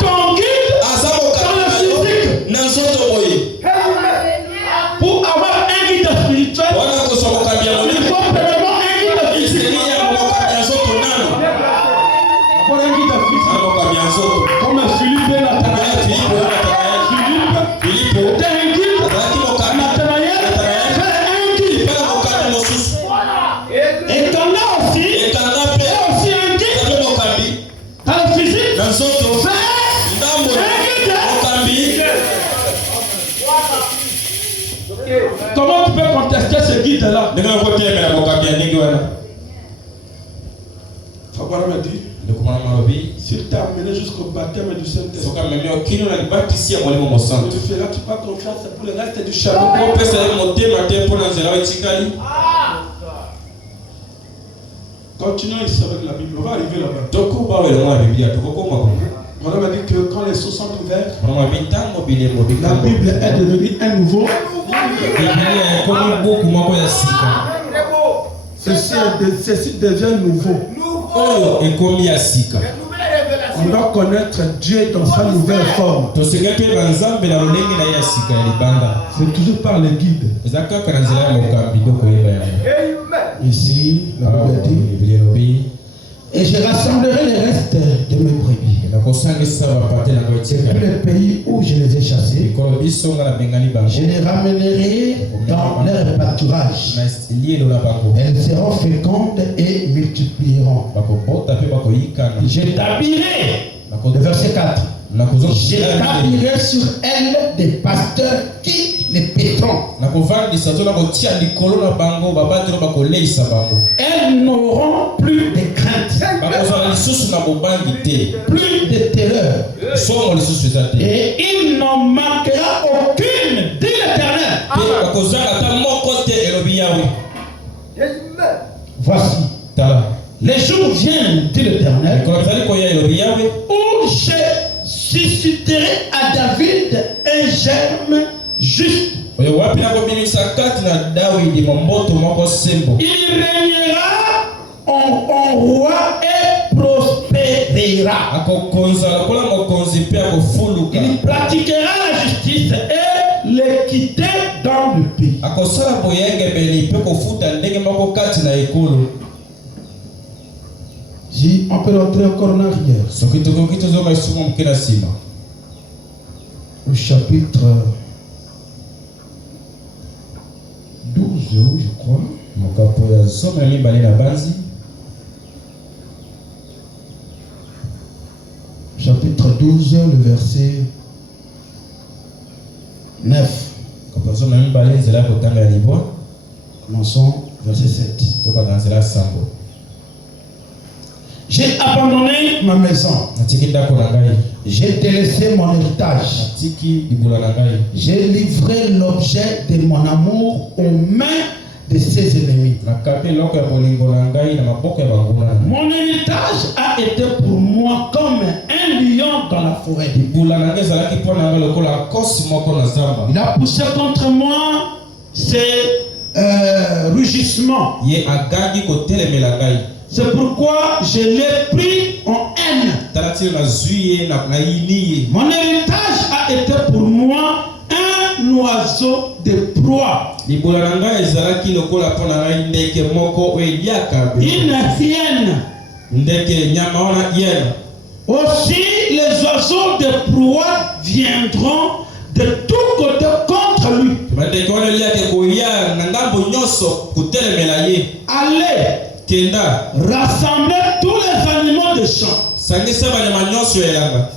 ton guide dans le physique. Pour avoir un guide spirituel, il faut premièrement un guide physique. Pour un guide physique. Comme Philippe et Nathanaël. Philippe était un guide. Nathanaël fait un guide. Et t'en as aussi. Un guide. Dans le physique. Comment tu peux contester ce guide-là? Fabrara m'a dit, s'il t'a amené jusqu'au baptême du Saint-Esprit, tu feras-tu pas confiance pour le reste du chemin? Continuons ici avec la Bible, on va arriver là-bas. On m'a dit que quand les sources sont ouvertes, la Bible est devenue un nouveau. Ceci devient nouveau. On doit connaître Dieu dans sa nouvelle forme. C'est toujours par les guides. Ici, la Bible dit, et je rassemblerai les restes de mes brebis. Tous les pays où je les ai chassés, je les ramènerai dans leur pâturage. Elles seront fécondes et multiplieront. J'établirai, le verset 4, j'établirai sur elles des pasteurs qui les pétront. Elles n'auront plus de crainte, plus de terreur, et il n'en manquera aucune, dit l'Éternel. Voici, les jours viennent, dit l'Éternel, où je susciterai à David un germe juste. Il régnera en roi et prospérera. Il pratiquera la justice et l'équité dans le pays. Si on peut rentrer encore en arrière. Le chapitre 12, je crois. Chapitre 12, le verset 9. Commençons verset 7. J'ai abandonné ma maison. J'ai délaissé mon héritage. J'ai livré l'objet de mon amour aux mains de ses ennemis. Mon héritage a été pour moi comme un lion dans la forêt. Il a poussé contre moi ses rugissements. C'est pourquoi je l'ai pris en haine. Mon héritage a été pour moi un oiseau de proie. Une hyène. Aussi les oiseaux de proie viendront de tous côtés contre lui. Allez, rassemblez tous les animaux de champ.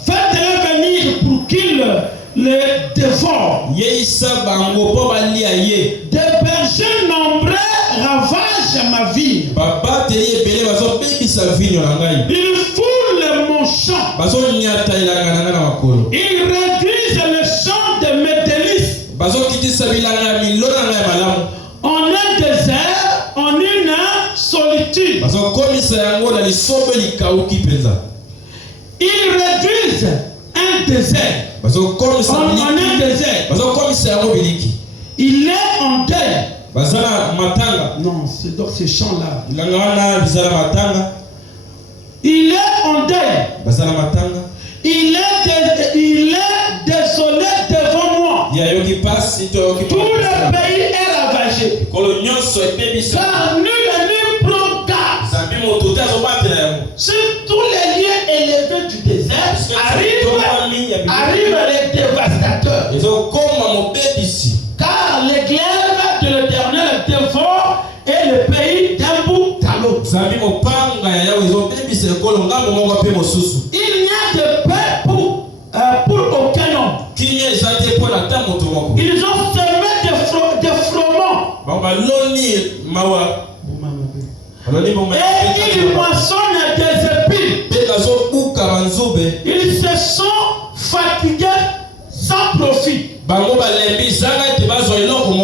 Faites-les venir pour qu'ils les dévorent. Des bergers nombreux ravagent ma vie. Ils foulent mon champ. Ils réduisent le champ de mes délices. En un désert, en une solitude. Ils réduisent un désert. En un désert. Il est en deuil. Non, c'est donc ces chants-là. Il est en deuil. Car nul ne prend garde. Sur tous les lieux élevés du désert arrivent les dévastateurs. Car les glaives de l'Éternel étaient forts et le pays d'un bout à l'autre. Il n'y a de paix pour aucun homme. Ils ont semé des froment. Et ils moissonnent des épis. Ils se sont fatigués sans profit.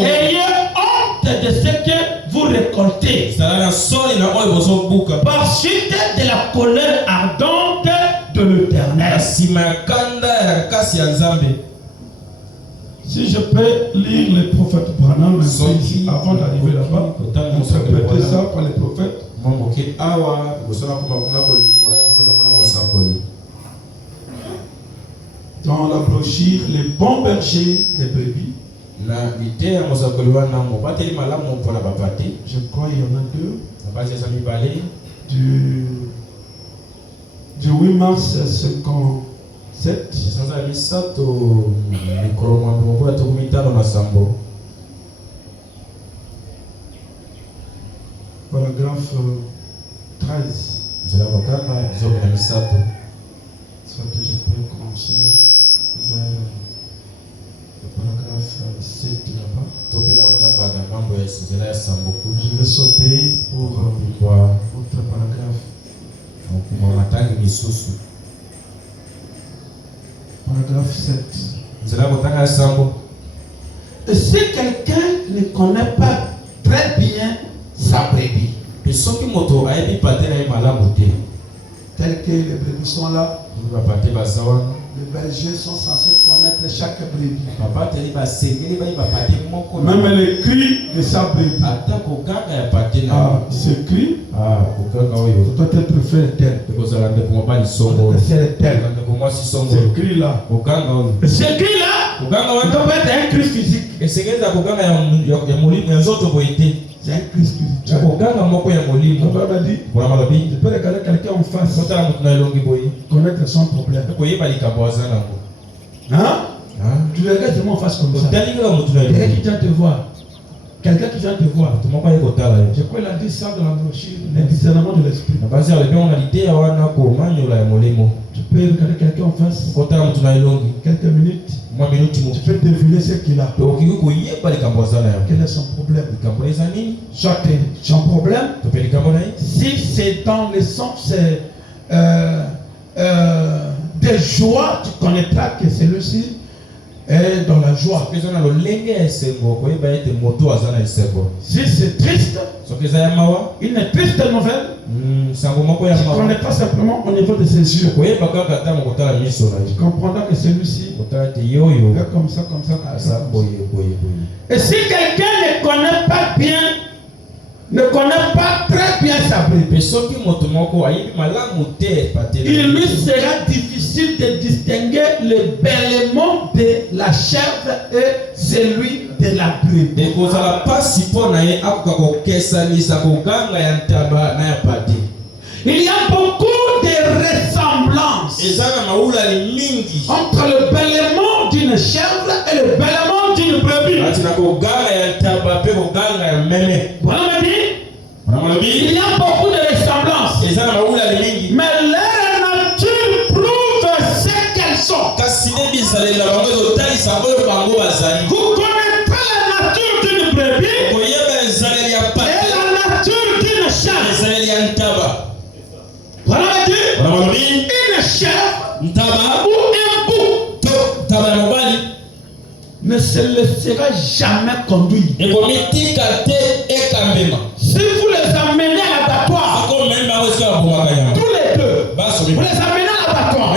Ayez honte de ce que vous récoltez. Par suite de la colère ardente de l'Éternel. Si je peux lire les prophètes Branham ici avant d'arriver là-bas, interpréter ça par les prophètes. Dans la brochure, les bons bergers des brebis. Je crois qu'il y en a deux. Du 8 mars 57. Paragraphe 13. Soit que je peux commencer vers le paragraphe 7 là-bas. Je vais sauter pour autre paragraphe. Paragraphe 7. Et si quelqu'un ne connaît pas très bien sa brebis, tel que les brebis sont là, les bergers sont censés connaître chaque brebis. Même les cris de sa brebis. Ce cri doit être fait tel. Ce cri-là. Ce cri-là doit être un cri physique. C'est un cri spirituel. Je peux regarder quelqu'un en face, connaître son problème. Tu le regardes seulement en face comme ça. Quelqu'un qui vient te voir. Je crois qu'il a dit ça dans la brochure, le discernement de l'esprit. Tu peux regarder quelqu'un en face. Quelques minutes. Tu peux deviner ce qu'il a. Quel est son problème? Soit son problème, si c'est dans le sens de joie, tu connaîtras que celui-ci est dans la joie. Si c'est triste, une triste nouvelle, tu ne connais pas simplement au niveau de ses yeux. Tu comprendras que celui-ci est comme ça. Et si quelqu'un ne connaît pas très bien sa brebis, il lui sera difficile de distinguer le bêlement de la chèvre et celui de la brebis. Il y a beaucoup de ressemblances entre le bêlement d'une chèvre et le bêlement d'une brebis. Il y a beaucoup de ressemblances, mais leur nature prouve ce qu'elles sont. Vous connaîtrez la nature d'une brebis et la nature d'une chèvre. Une chèvre ou un bouc ne se laissera jamais conduire. Si vous les amenez à l'abattoir, tous les deux, vous les amenez à l'abattoir,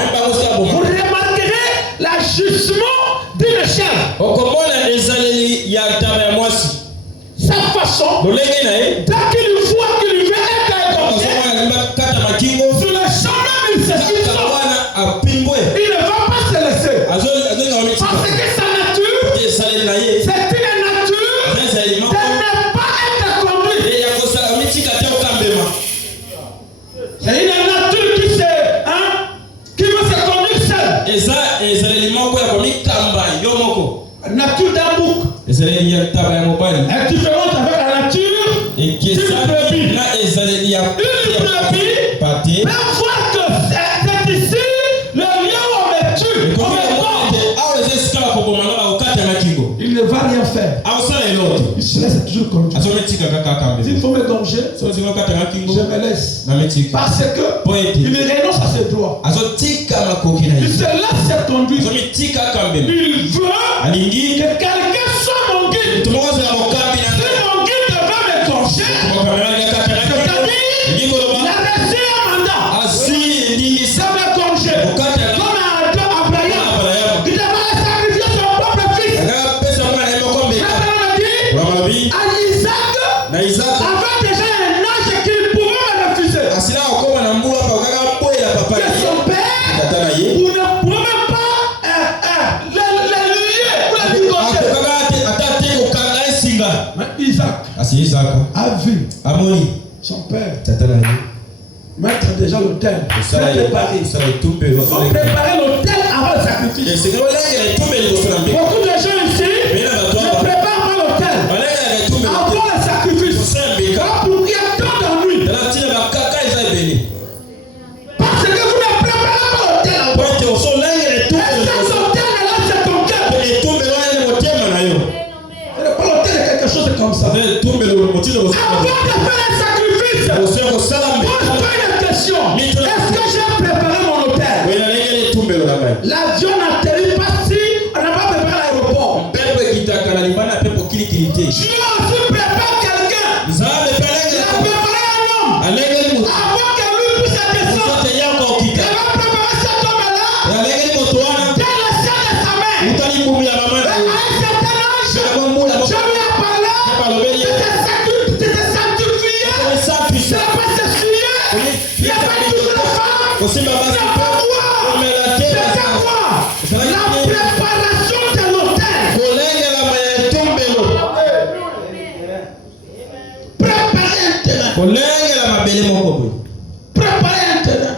vous remarquerez l'ajustement d'une chèvre. Sa façon, dès qu'il voit qu'il veut être écorché, sur le chemin il se fixe. Il ne va pas se laisser. Parce que sa nature, c'est une nature de ne pas être différente avec la nature. Et qui est ça? Là, peut voir que c'est ici le lieu où on me tue. Il ne va rien faire. Il se laisse toujours conduire. S'il faut me danger, je me laisse. Parce que il renonce à ses droits. Il se laisse conduire. Il veut que quelqu'un soit mon guide. Si mon guide devait me corriger, la deuxième mandat, ça me corriger. Comme Abraham, il devait sacrifier son propre fils. À Isaac, avait déjà un âge qu'il pouvait me refuser. Que son père, vous ne pouvez même pas le lier pour le divorcer. Mais Isaac a vu son père mettre déjà l'autel. Préparer l'autel avant le sacrifice. Beaucoup de gens ici ne préparent pas l'autel avant le sacrifice. Pour qu'il y ait tant d'ennui. Parce que vous ne préparez pas l'autel avant. Et cet autel là, c'est ton cœur. Ce n'est pas l'autel de quelque chose comme ça. Avant de faire un sacrifice, pose-toi une question. Est-ce que j'ai préparé mon hôtel? L'avion n'atterrit pas si on n'a pas préparé l'aéroport. Dieu aussi prépare quelqu'un. Il a préparé un homme. Avant que lui puisse descendre, il va préparer cet homme-là dès le ciel de sa mère. Et à un certain âge, je lui ai parlé de te sanctifier. Ce n'est pas s'essuyer. Il n'y a pas toujours de femme. C'est pas quoi. La préparation de l'autel. Préparer un terrain.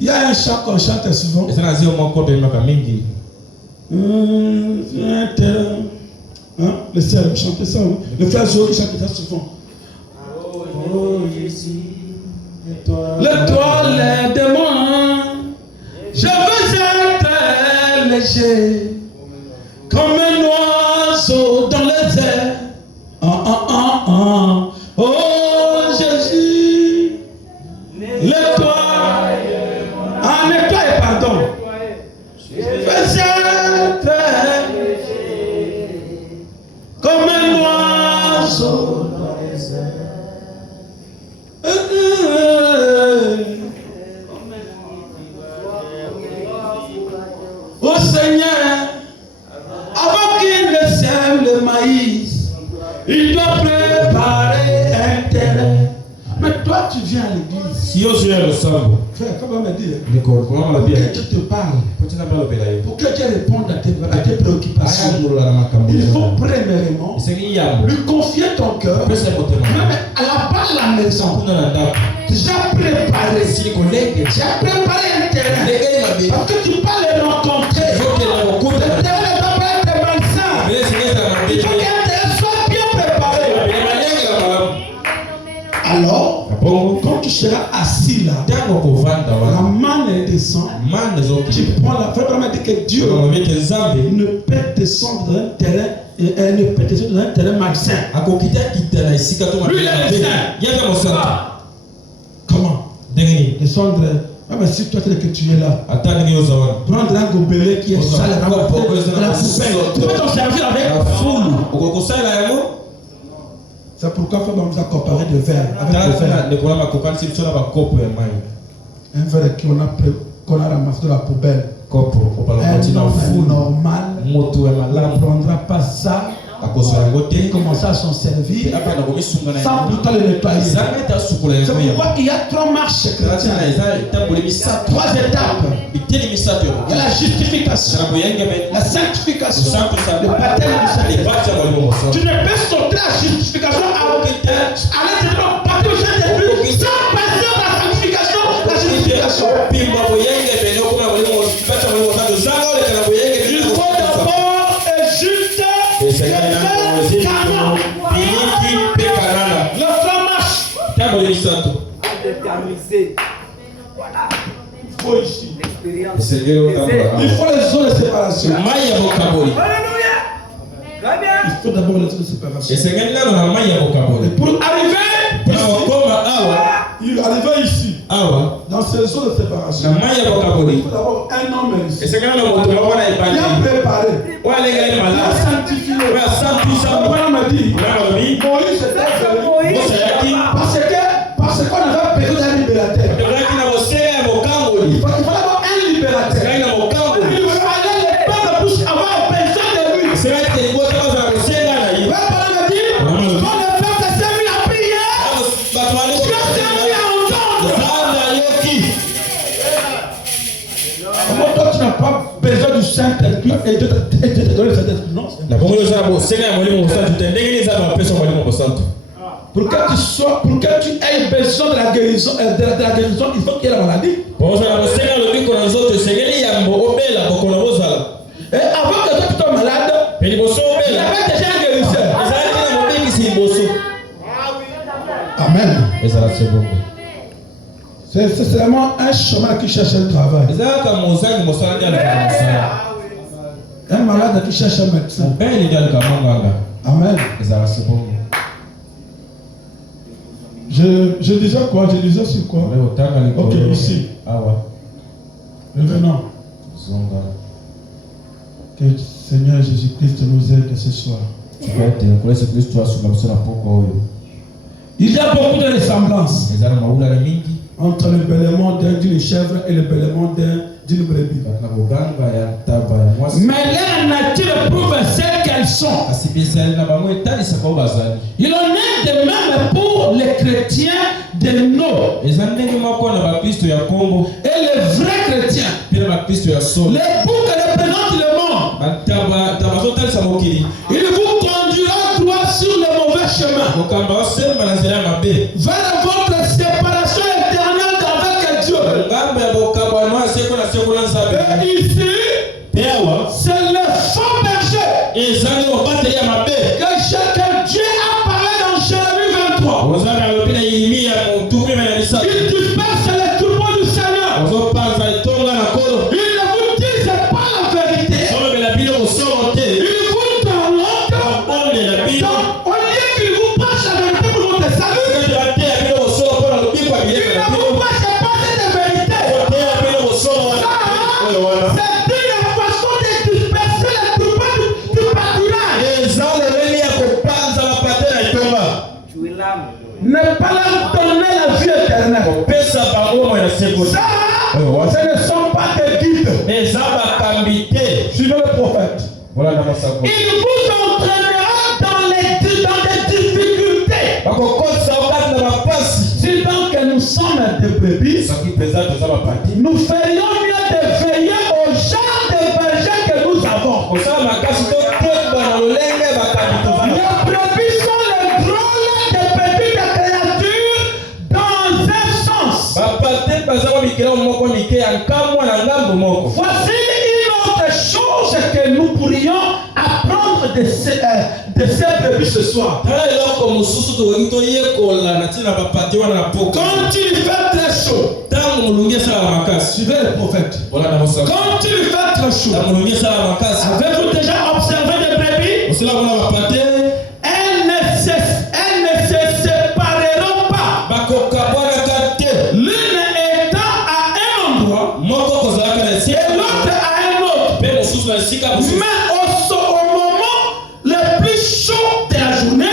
Il y a un chant qu'on chante souvent. Un terrain. Hein? Le ciel chante ça. Le frère Joe qui chante ça souvent. L'étoile de moi. Je veux être léger. Comme un oiseau dans les airs. Oh Jésus. L'étoile. L'étoile, pardon. Je veux être comme un oiseau dans les airs. Oh Seigneur, avant qu'il ne sème le maïs, il doit préparer un terrain. Mais toi, tu viens à l'église. Frère, comment me dire? Pour que Dieu te parle, pour que Dieu réponde à tes préoccupations, il faut premièrement lui confier ton cœur, même à la part de la maison. J'ai préparé un terrain. Parce que tu peux les rencontrer. Le terrain ne doit pas être malsain. Il faut qu'un terrain soit bien préparé. Alors, quand tu seras assis là, la manne descend. Tu prends la frère, vraiment dit que Dieu ne peut descendre dans un terrain et ne peut descendre dans un terrain malsain. Lui, il est saint. Comment? Descendre. Ah, mais si toi, que tu es là, prendre un gobelet qui est sale, la poubelle. Tu peux t'en servir avec la foule. C'est pourquoi il faut nous accompagner de verre. Un verre qu'on a ramassé de la poubelle. Un homme normal ne prendra pas ça et commencer à s'en servir sans pourtant le nettoyer. C'est pourquoi il y a 3 marches chrétiennes. 3 étapes. Il y a la justification, la sanctification, le baptême du Saint-Esprit. Tu ne peux sauter la justification à l'intérieur du baptême du Saint-Esprit sans passer par la sanctification, la justification. Il faut d'abord et juste éternisé. Voilà. Il faut ici. L'expérience. Il faut les zones de séparation. Alléluia. Très bien. Il faut d'abord les zones de séparation. Et pour arriver il arrivait ici. Dans ces zones de séparation. Il faut d'abord un homme ici. Bien préparé. Bien sanctifié. On m'a dit Moïse était parce qu'on avait besoin d'un libérateur. Il fallait avoir un libérateur. Il fallait les pères pour avoir besoin de lui. Toi, tu n'as pas besoin du Saint-Esprit et de te donner cette expérience. Pour que tu aies besoin de la guérison, il faut qu'il y ait la maladie. Et avant que tu sois malade, il y avait déjà un guérisseur. Amen. C'est seulement un chemin qui cherche un travail. Un malade qui cherche un médecin. Amen. Je disais quoi? Je disais sur quoi? Ok, ici. Revenons. Que le Seigneur Jésus-Christ nous aide ce soir. Il y a beaucoup de ressemblances entre le bêlement d'une chèvre et le bêlement d'une brebis. Mais leur nature prouve celles qu'elles sont. Il en est de même pour les chrétiens de nous. Et les vrais chrétiens. Les boucs que représente le monde. Il vous conduira droit sur le mauvais chemin. Vers votre séparation éternelle avec Dieu. Et ici, c'est le faux berger que Dieu a parlé dans Jérémie 23. Il disperse les troupeaux du Seigneur. Il ne vous dit pas la vérité. Il vous tourmente. Donc, au lieu qu'il vous passe la vérité pour votre salut, il ne vous passe pas cette vérité. C'est une façon de disperser les troupeaux du pâturage. Ne pas leur donner la vie éternelle. Ça, ce ne sont pas des guides. Suivez le prophète. Il vous entraînera dans des difficultés. Si donc nous sommes des brebis, nous ferions mieux de veiller au genre de berger que nous avons. Les brebis sont les drôles de petites créatures dans un sens. Voici une autre chose que nous pourrions apprendre de ces brebis ce soir. Quand il fait très chaud, suivez le prophète. Quand il fait très chaud, avez-vous déjà observé des brebis? Elles ne se sépareront pas. L'une étant à un endroit et l'autre à un autre. Mais au moment le plus chaud de la journée,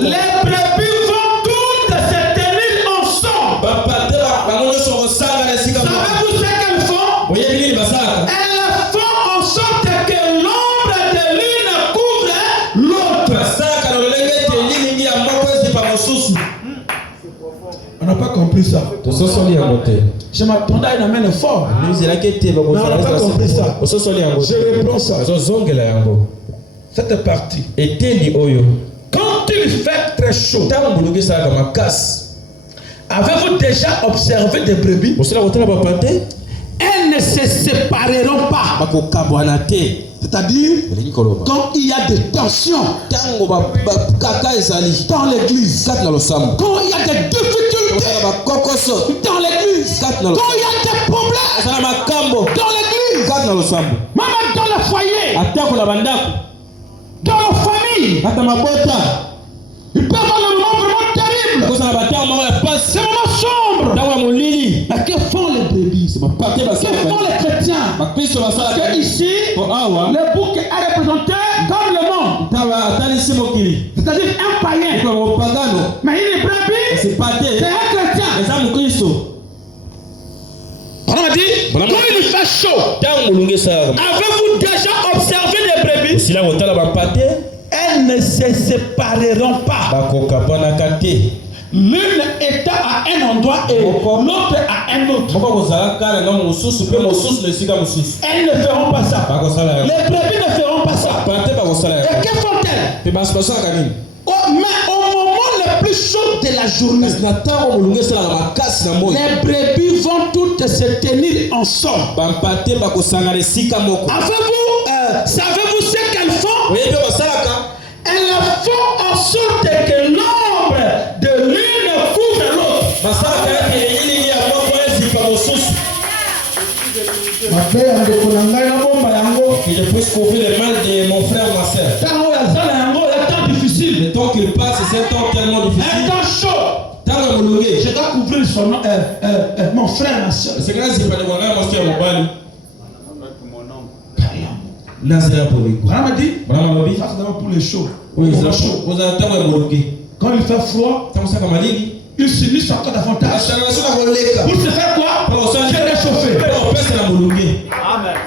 les brebis vont toutes se tenir ensemble. Savez-vous ce qu'elles font? Elles font en sorte que l'ombre de l'une couvre l'autre. On n'a pas compris ça. Je m'attendais à une amène fort. Mais on n'a pas compris ça. Je reprends ça. Cette partie. Quand il fait très chaud, avez-vous déjà observé des brebis? Elles elles ne se sépareront pas. C'est-à-dire, quand il y a des tensions dans l'église, quand il y a des difficultés dans l'église, quand il y a des problèmes dans l'église, même dans le foyer, dans la famille, il peut y avoir un moment vraiment terrible, c'est un moment sombre. Mais que font les brebis? Que font les chrétiens? Que ici, le bouc est représenté comme le monde, c'est-à-dire un païen. Mais il est brebis, c'est un chrétien. On a dit, quand il fait chaud, avez-vous déjà observé les brebis? Elles ne se sépareront pas. L'une étant à un endroit et l'autre à un autre. Elles ne feront pas ça. Les brebis ne feront pas ça. Et que font-elles? Mais au moment le plus chaud de la journée, les brebis vont toutes se tenir ensemble. Savez-vous ce qu'elles font? Elles font en sorte que l'ombre de l'une couvre l'autre. Que je puisse couvrir le mal de mon frère ou ma soeur. Difficile. Le temps qu'il passe, c'est un temps tellement difficile. Un temps chaud. Je dois couvrir mon frère, ma soeur. C'est grâce à mon frère, mon bali. Ça c'est d'abord pour les chauds. Oui, c'est chaud. Quand il fait froid, il s'unissent encore davantage. Pour se faire quoi? Se réchauffer. Amen.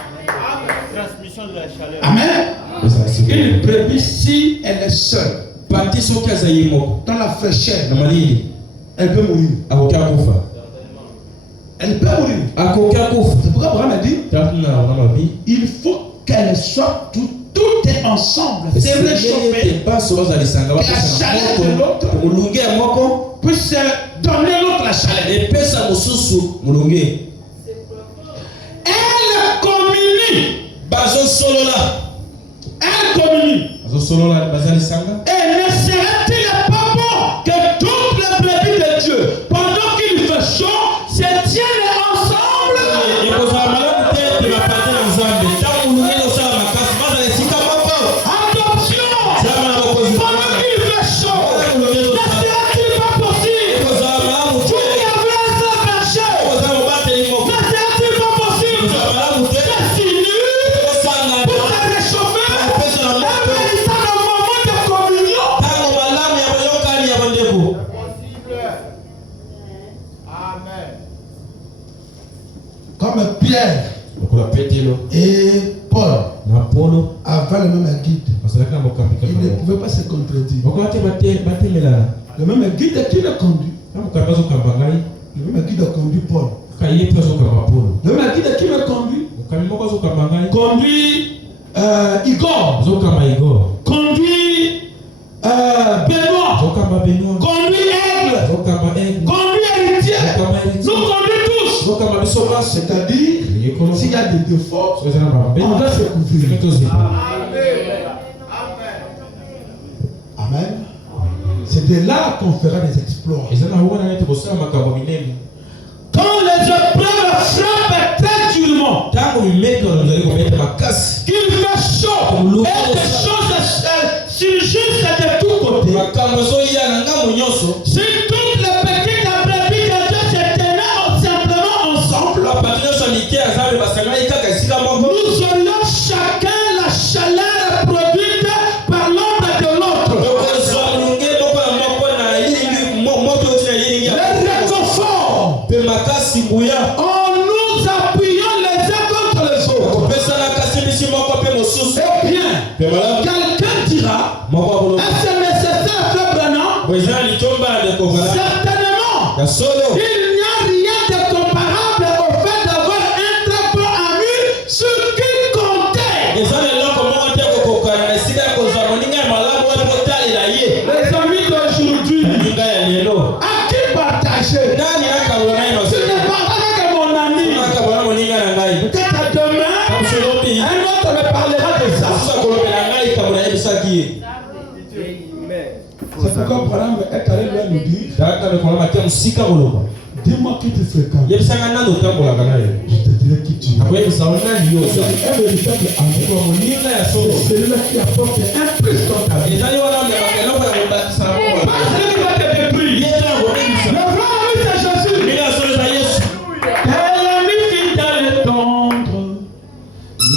Transmission de la chaleur. Amen. Une brebis, si elle est seule, dans la fraîcheur, elle peut mourir. Elle peut mourir. C'est pourquoi Abraham a dit, il faut qu'elle soit toutes ensemble, se réchauffer. Que la chaleur de l'autre puisse donner l'autre la chaleur. Elle communie. Elle communie. Et ne serait-il pas bon que toutes les brebis de Dieu, pendant qu'il fait chaud, se tiennent ensemble? Attention! Pendant qu'il fait chaud, ne serait-il pas possible? Vous qui avez un seul péché, ne serait-il pas possible de s'unir pour se réchauffer? Et ça dans le moment de communion. Amen. Comme Pierre et Paul avaient le même guide. Ils ne pouvaient pas se contredire. Le même guide qui le conduit. Le même guide a conduit Paul. Le même guide qui le conduit. Conduit Igor. Conduit Benoît. Conduit Aigle. Conduit Héritier. Nous conduit tous. C'est-à-dire, s'il y a des défauts, on va se couvrir. Amen. C'est de là qu'on fera des exploits. Quand les épreuves frappent très durement, qu'il fait chaud et des choses surgissent de tous côtés, si toutes les petites brebis de Dieu se tenaient simplement ensemble, nous aurions chacun la chaleur produite par l'ombre de l'autre. Le réconfort. En nous appuyant les uns contre les autres. Eh bien, quelqu'un dira, est-ce nécessaire, frère Branham? Certainement, il n'y a rien de comparable au fait d'avoir un très bon ami sur qui compter. Les amis d'aujourd'hui, à qui partager? Tu ne partages que mon ami. Dis-moi qui tu fréquentes. Je te dirai qui tu es. Un véritable amour, c'est celui-là qui apporte un plus dans ta vie. Pas celui qui va te détruire. Le vrai ami, c'est Jésus. Elle a mis fidèle et tendre.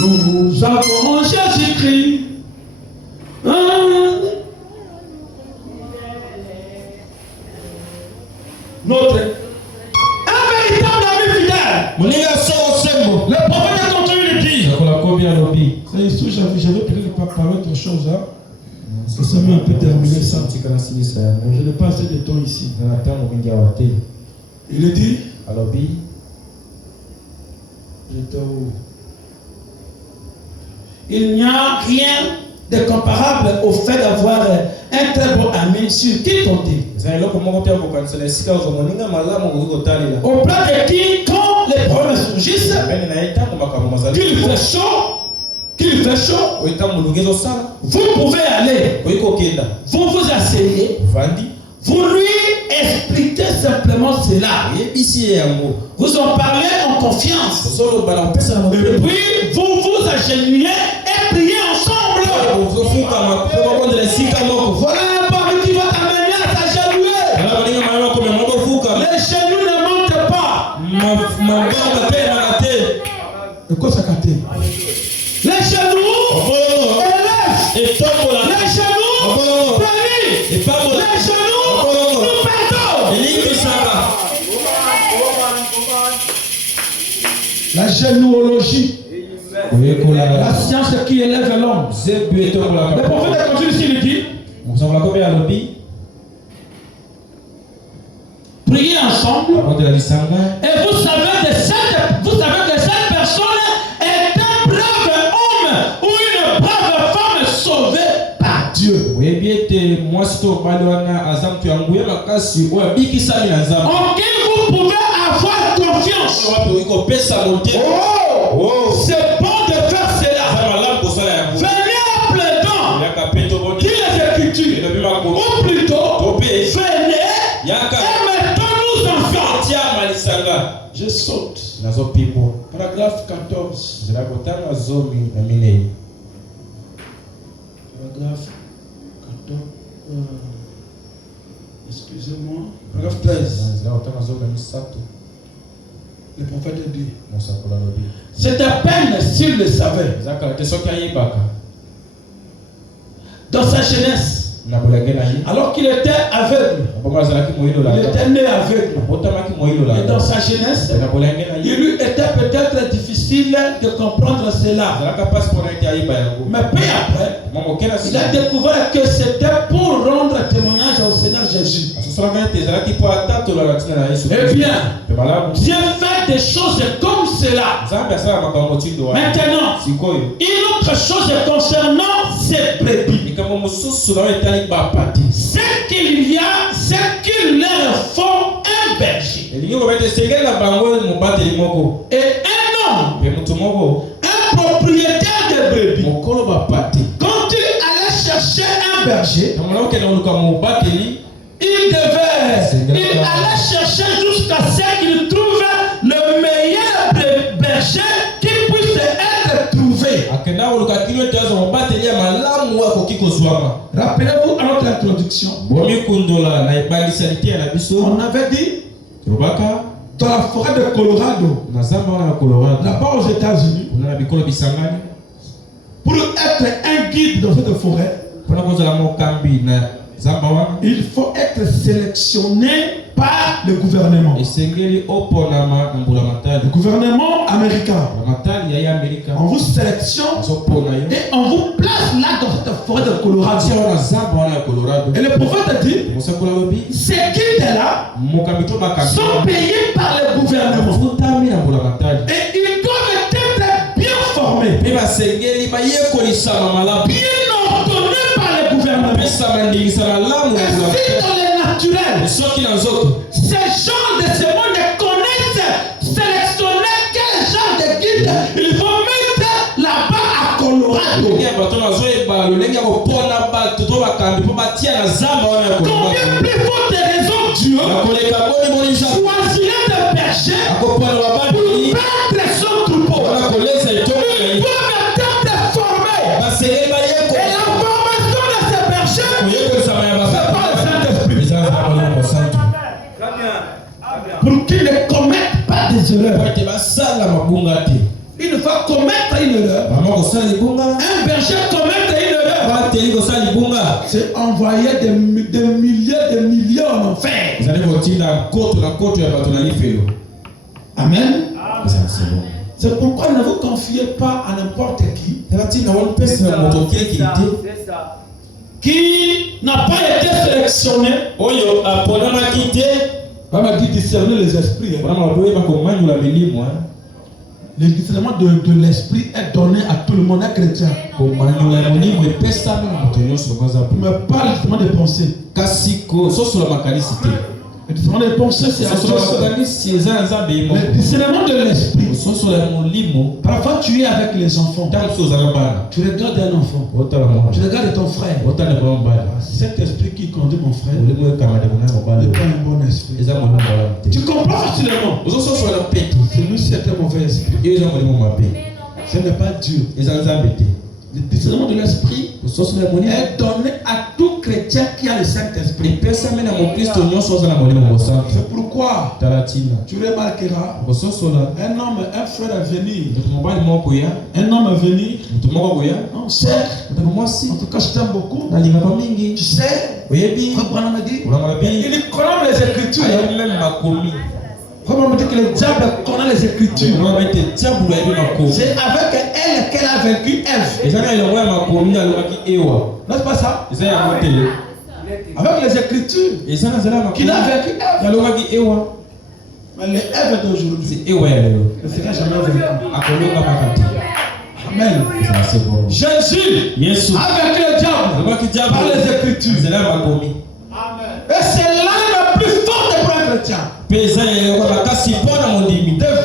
Nous avons Jésus-Christ. Notre un véritable ami fidèle. Le prophète continue de dire. C'est ici, j'avais peut-être pas parlé d'autre chose. Hein? C'est seulement un peu terminé ça. Je n'ai pas assez de temps ici. Il est dit. J'étais où? Il n'y a rien de comparable au fait d'avoir un très bon ami sur qui compter. Au plan de qui, quand les problèmes surgissent, qu'il fait chaud, vous pouvez aller, vous vous asseyez, vous lui expliquez simplement cela. Vous en parlez en confiance. Et puis, vous vous agenouillez et priez ensemble. Voilà un parmi qui va t'amener à t'agenouiller. Les genoux ne mentent pas. De quoi ça caté? Les genoux élèvent. Les genoux planifient. Les genoux nous pardonnent. La généalogie, la science qui élève l'homme. Le prophète continue ici, il dit, priez ensemble. Et vous savez que cette personne est un brave homme ou une brave femme sauvée par Dieu. En qui vous pouvez avoir confiance. C'est bon de faire cela. Venez en plaidant qui les Écritures. Ou plutôt, venez et mettons-nous en garde. Je saute. Paragraphe 14. Paragraphe 14. Excusez-moi. Paragraphe 13. Le prophète dit. C'est à peine s'il le savait. Dans sa jeunesse. Alors qu'il était aveugle. Il était né aveugle. Et dans sa jeunesse, il lui était peut-être difficile de comprendre cela. Mais peu après, il a découvert que c'était pour rendre témoignage au Seigneur Jésus. Eh bien, Dieu fait des choses comme cela. Maintenant, une autre chose concernant ces brebis. C'est qu'il y a, c'est qu'il leur faut un berger. Et un homme, un propriétaire de brebis, quand il allait chercher un berger, il allait chercher jusqu'à ce qu'il trouve le meilleur berger qui puisse être trouvé. Rappelez-vous à notre introduction, on avait dit dans la forêt de Colorado, là-bas aux États-Unis, pour être un guide dans cette forêt, il faut être sélectionné par le gouvernement. Le gouvernement américain. On vous sélectionne et on vous place là dans cette forêt de Colorado. Et le prophète dit, ces guides-là sont payés par le gouvernement. Et ils doivent être bien formés. Bien ordonnés par le gouvernement. Et si dans les naturels, ces gens de ce monde connaissent sélectionner quel genre de guide ils vont mettre là-bas à Colorado. Combien plus forte raison Dieu choisirait des bergers pour perdre son troupeau. Il peut être formé. Et la formation de ces bergers, c'est par le Saint-Esprit. Pour qu'ils ne commettent pas des erreurs. Une fois commettre une erreur, un berger commettre une erreur, c'est envoyer des milliers en enfer. Amen. C'est pourquoi ne vous confiez pas à n'importe qui qui n'a pas été sélectionné. On m'a dit discerner les esprits. Le discernement de l'esprit est donné à tout le monde, un chrétien. On me parle justement de pensée. Le discernement de pensée, c'est le discernement de l'esprit. Parfois, tu es avec les enfants. Tu regardes un enfant. Tu regardes ton frère. Cet esprit qui conduit mon frère n'est pas un bon esprit. Tu comprends facilement. Celui-ci est un mauvais esprit. Ce n'est pas Dieu. Le discernement de l'esprit est donné à tout chrétien qui a le Saint-Esprit. C'est pourquoi tu remarqueras un homme, un frère est venu. Un homme est venu. On sait. En tout cas, je t'aime beaucoup. Tu sais. Il connaît les Écritures. Comment on dit que le diable connaît les Écritures? C'est avec elle qu'elle a vaincu Ève. N'est-ce pas ça? Avec les Écritures qu'il a vaincu Ève. Mais les Ève d'aujourd'hui ne sera jamais vaincu. Amen. Jésus a vaincu le diable par les Écritures. Et c'est l'arme plus forte pour un chrétien. De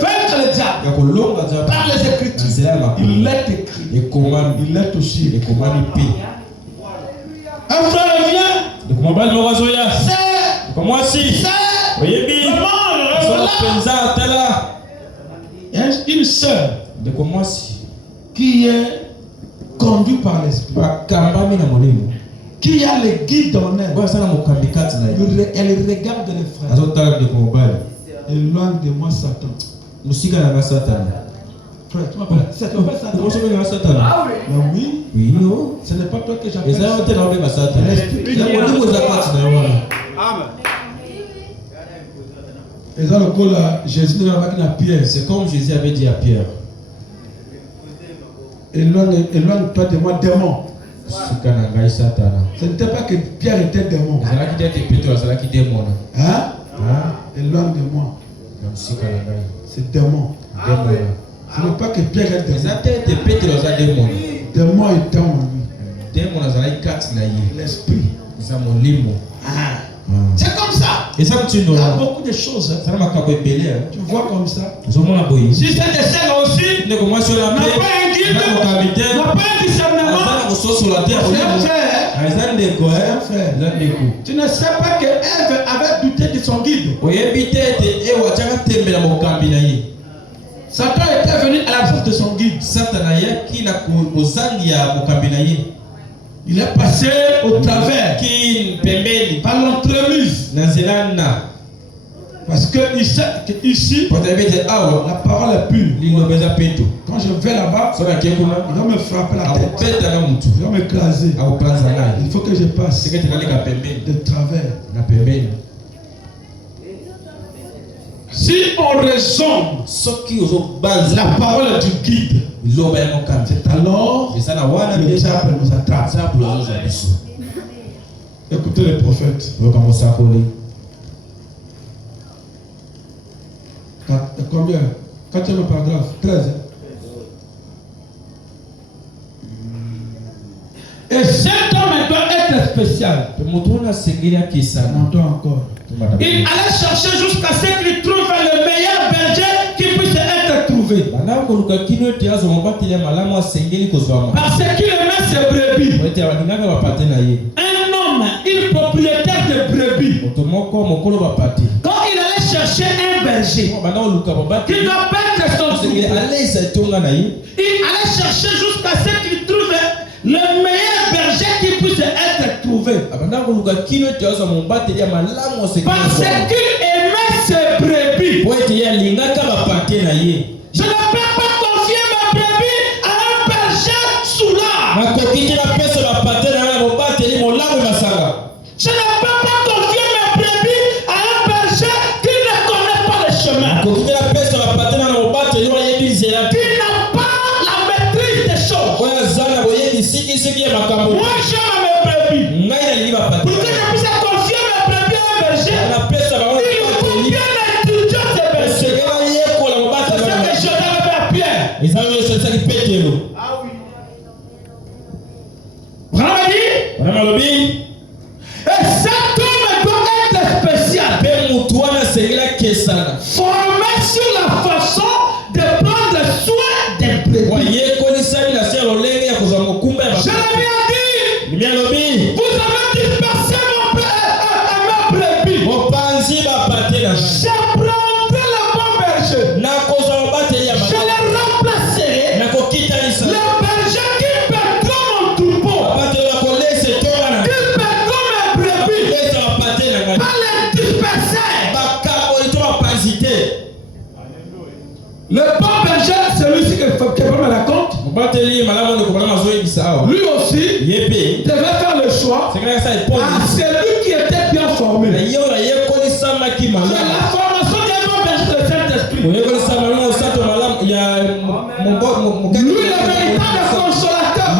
vaincre le diable par les Écritures. Il est écrit. Il est aussi. Un frère vient. Il y a une sœur qui est conduite par l'esprit, qui a le guide en elle. Elle regarde les frères. Éloigne de moi Satan. Frère, tu m'appelles Satan? Oui. Ce n'est pas toi que j'appelle Satan. Et dans le coup là, Jésus n'a pas dit à Pierre. C'est comme Jésus avait dit à Pierre. Éloigne-toi de moi, démon. Ce n'était pas que Pierre était démon. Hein? Éloigne de moi. C'est démon. Ce n'est pas que Pierre est démon. Démon est en lui. L'esprit. C'est comme ça. Il y a beaucoup de choses. Tu vois comme ça. Si c'est des sœurs aussi, n'a pas un guide, n'a pas un discernement. Tu ne sais pas que Ève avait douté de son guide. Satan était venu à l'absence de son guide. Il est passé au travers par l'entremise. Parce que ici, la parole est pure. Quand je vais là-bas, il va me frapper la tête. Il va m'écraser. Il faut que je passe de travers. Si on raisonne la parole du guide, c'est alors le diable nous attrape. Écoutez les prophètes. Combien? 4e paragraphe, 13. Et cet homme doit être spécial. Montre encore. Il allait chercher jusqu'à ce qu'il trouve le meilleur berger qui puisse être trouvé. Parce qu'il aimait ses brebis. Un homme, il propriétaire de brebis. Quand il allait chercher un berger, qui doit perdre son troupeau, il allait chercher jusqu'à ce qu'il trouve le meilleur berger qui puisse être trouvé. Parce qu'il aimait ses brebis. Je ne peux pas confier ma brebis à un berger soulard. Je ne peux pas confier mes brebis à un berger qui ne connaît pas le chemin. Qui n'a pas la maîtrise des choses. Moi j'aime mes brebis. Pour que je puisse confier mes brebis à un berger, il faut bien étudier ces bergers. C'est ce que je donne à Pierre. Et cet homme doit être spécial, formé sur la façon de prendre soin des brebis. Je l'ai bien dit, vous avez dispersé ma brebis. Je prendrai le bon berger. Je les remplacerai. Le berger qui perdra mon troupeau, qui perdra mes brebis, pas les disperser. Le bon berger, celui-ci qui me raconte, lui aussi devait faire le choix à celui qui était bien formé. C'est la formation d'un bon berger de Saint-Esprit. Lui, le véritable consolateur.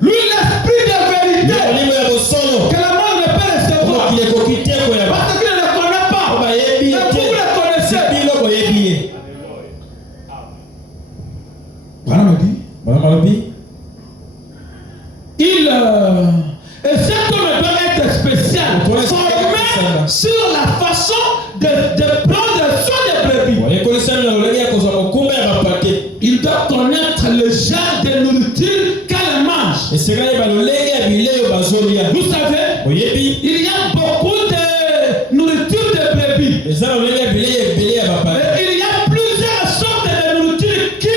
Lui, l'esprit de vérité que le monde ne peut recevoir parce qu'il ne le connaît pas. Mais vous le connaissez. Voilà me dit. Et cet homme doit être spécial, formé sur la façon de prendre soin des brebis. Il doit connaître le genre de nourriture qu'elle mange. Vous savez, il y a beaucoup de nourriture de brebis. Et il y a plusieurs sortes de nourriture qui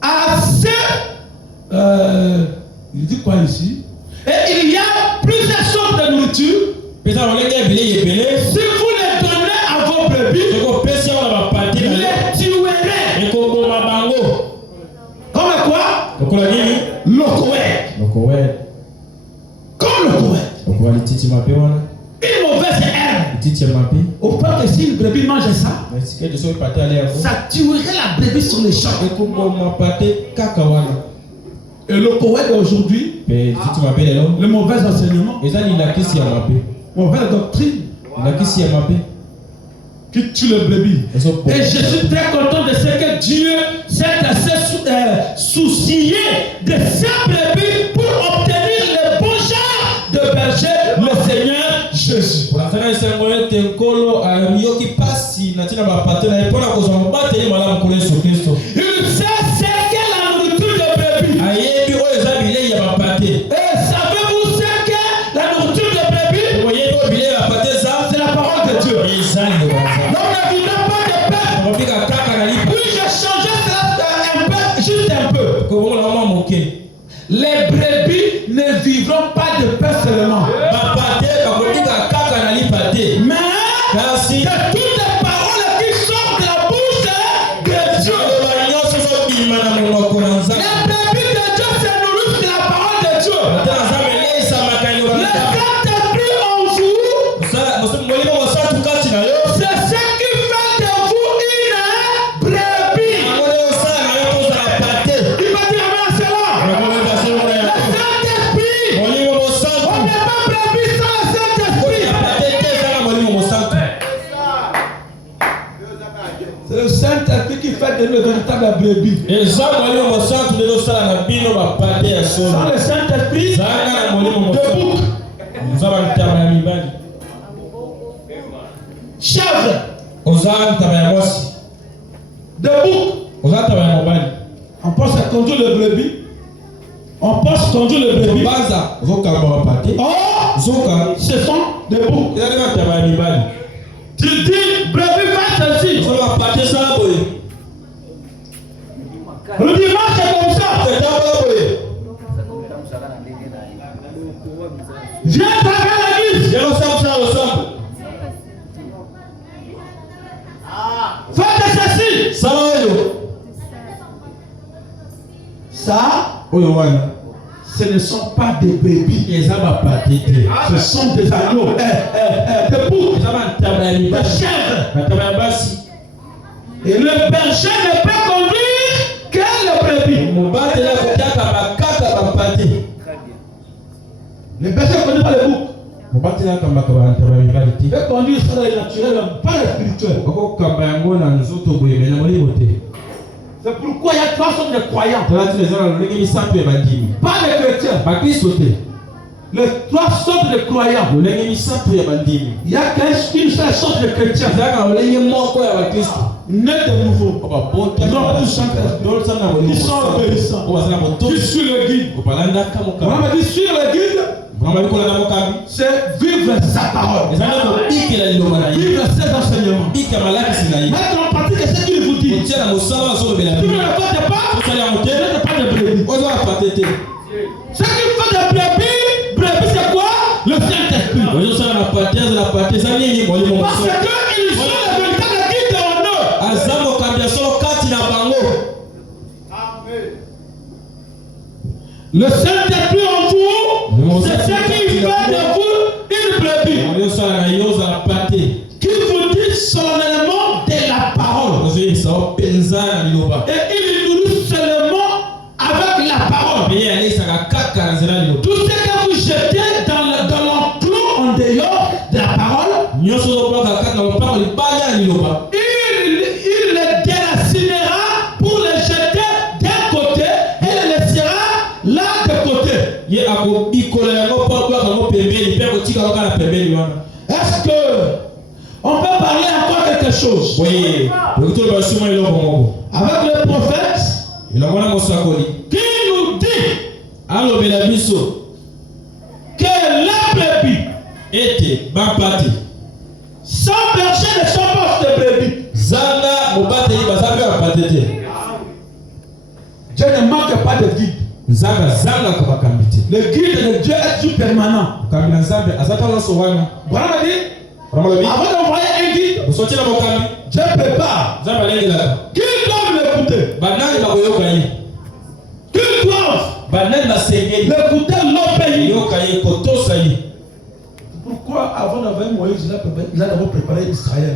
assez... il dit quoi ici? Et il y a plusieurs sortes de nourriture. Si vous les donnez à vos brebis, les tuerez. Comme quoi? Lokoé. Comme lokoé. Une mauvaise herbe. Au point que si une brebis mange ça, ça tuerait la brebis sur les champs. Et le poète d'aujourd'hui, le mauvais enseignement, mauvaise doctrine, qui tue le brebis. Et je suis très content de ce que Dieu s'est assez soucié de ces brebis pour obtenir le bon genre de berger, le Seigneur Jésus. Il sait ce qu'est la nourriture de brebis. Et savez-vous ce qu'est la nourriture de brebis? C'est la parole de Dieu. Donc ne vivons pas de pain. Puis j'ai changé cela juste un peu. Les brebis ne vivront pas de pain seulement, mais de toutes les paroles qui sortent de la bouche de Dieu. Les brebis de Dieu se nourrissent de la parole de Dieu. Le Saint-Esprit en vous, c'est ce qui fait de vous une brebis. Il va dire amen à cela. Le Saint-Esprit, on n'est pas brebis sans le Saint-Esprit. C'est le Saint-Esprit qui fait de nous de véritables brebis. Sans le Saint-Esprit, de bouc, chèvre, de bouc. On pense à conduire le brebis. On pense conduire le brebis. Oh, ce sont des boucs. Tu dis, brebis fais ceci. Le dimanche c'est comme ça. Viens travailler l'église. Faites ceci. Ça, ce ne sont pas des brebis. Ce sont des agneaux, des boucs, des chèvres. Et le berger ne peut conduire que le brebis. Le berger ne connaît pas les boucs. Il peut conduire ça dans le naturel, pas le spirituel. C'est pourquoi il y a 3 sortes de croyants. Pas de chrétiens. Les 3 sortes de croyants. Il y a qu'une seule sorte de chrétiens. Né de nouveau. Ils sont obéissants. Tu suis le guide. On m'a dit sur le guide. C'est vivre sa parole. Vivre ses enseignements. Mettre en pratique ce qu'il vous dit. Tu ne le faites pas. Tu n'êtes pas de brebis. Ce qui fait de brebis c'est quoi? Le Saint-Esprit. Parce qu'ils sont les véritables guides de honneur. Le Saint-Esprit en vous, c'est ce qui fait de vous une brebis. Qui vous dit solennellement de la parole. Et il nourrit seulement avec la parole. Tout ce que vous jetez dans l'enclos en dehors de la parole, il le déracinera pour le jeter d'un côté et le laissera là de côté. Est-ce que on peut parler encore quelque chose? Oui. Avec le prophète qui nous dit que la brebis sans berger ne sont pas de brebis. Dieu ne manque pas de guide. Le guide de Dieu est tout permanent. Voilà m'a dit, avant d'envoyer un guide, Dieu prépare. Qui doivent l'écouter? Qui doivent l'écouter l'obéir. Pourquoi avant d'envoyer Moïse, il a d'abord préparé Israël?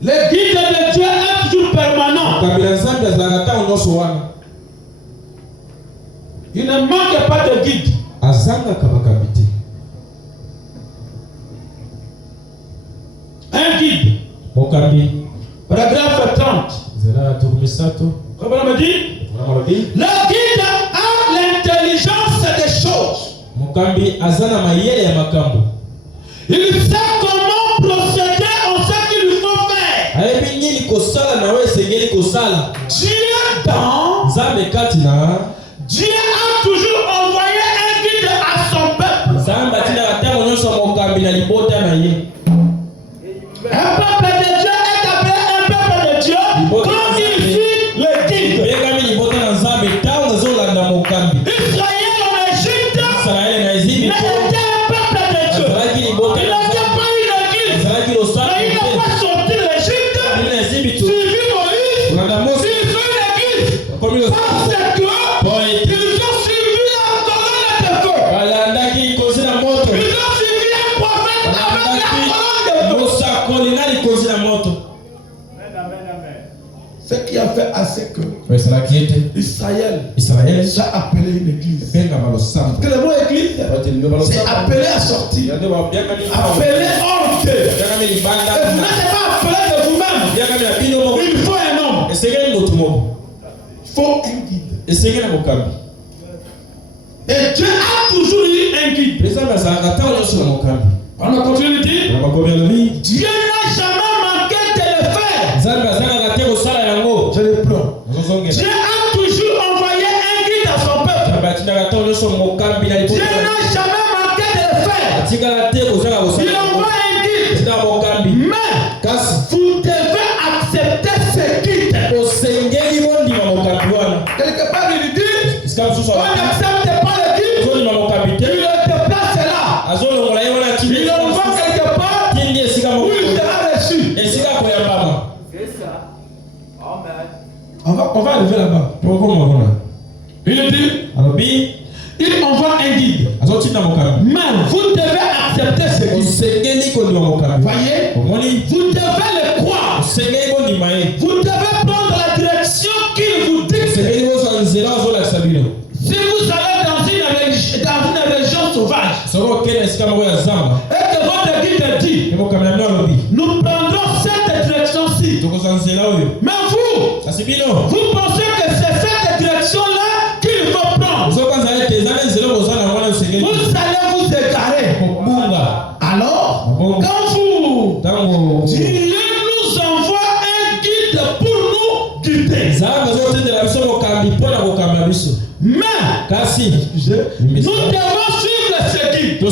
Le guide de Dieu est toujours permanent. Il ne manque pas de guide. Un guide. Paragraphe 30. Comme on me dit, le guide a l'intelligence des choses. Il sait comment procéder en ce qu'il faut faire. Dieu a toujours envoyé un guide à son peuple. Un peuple de Dieu est appelé un peuple de Dieu quand il suit le guide. Israël en Égypte était un peuple de Dieu. Il n'avait pas eu le guide. Mais il n'a pas sorti de l'Égypte. Suivi Moïse. Ils ont eu le guide. Parce que ils ont suivi la colonne de feu. Ils ont suivi un prophète avec la colonne de feu. Ce qui a fait assez que Israël a appelé une église. Que le mot église, c'est appelé à sortir. Appelé hors de. Et vous n'êtes pas appelé de vous-même. Il faut un homme. Il faut un guide. Et Dieu a toujours eu un guide. On a continué de dire, Dieu n'a jamais manqué de le faire. Je le prends. Dieu a toujours envoyé un guide à son Dieu n'a jamais manqué de le faire. Il envoie un guide. Mais vous devez accepter ce guide. Quelque part, il dit, on n'accepte pas le guide. Il le déplace là. Il envoie quelque part où il sera reçu. C'est ça. Amen. On va lever là-bas. Il dit, il envoie un guide. Mais vous devez accepter ce guide. Voyez, vous devez le croire. Vous devez prendre la direction qu'il vous dit. Si vous allez dans une région sauvage et que votre guide dit, nous prendrons cette direction-ci. Mais vous pensez que c'est cette direction-là qu'il faut prendre. Vous allez vous égarer. Alors, quand Dieu nous envoie un guide pour nous guider. Mais nous devons suivre ce guide. Peu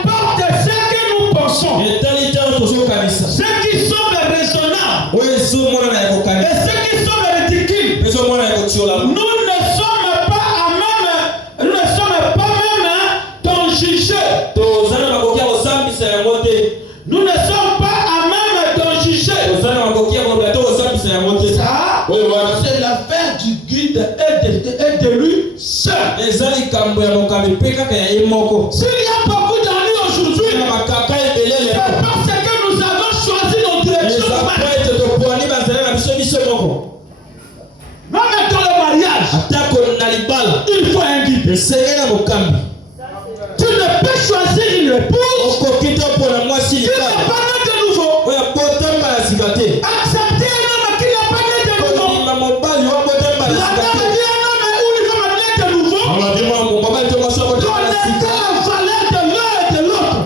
importe ce que nous pensons, ce qui semble raisonnable et ce qui semble ridicule, nous ne sommes pas même d'en juger. Nous ne sommes pas à même d'en juger. Ça, c'est l'affaire du guide et de lui seul. S'il y a beaucoup d'amis aujourd'hui, c'est parce que nous avons choisi nos directions. Même dans le mariage, il faut un guide. Tu ne peux choisir une épouse qui n'est pas né de nouveau. Accepter un homme qui n'est pas né de nouveau. La dame dit un homme où il va né de nouveau. Connaître la valeur de l'un et de l'autre.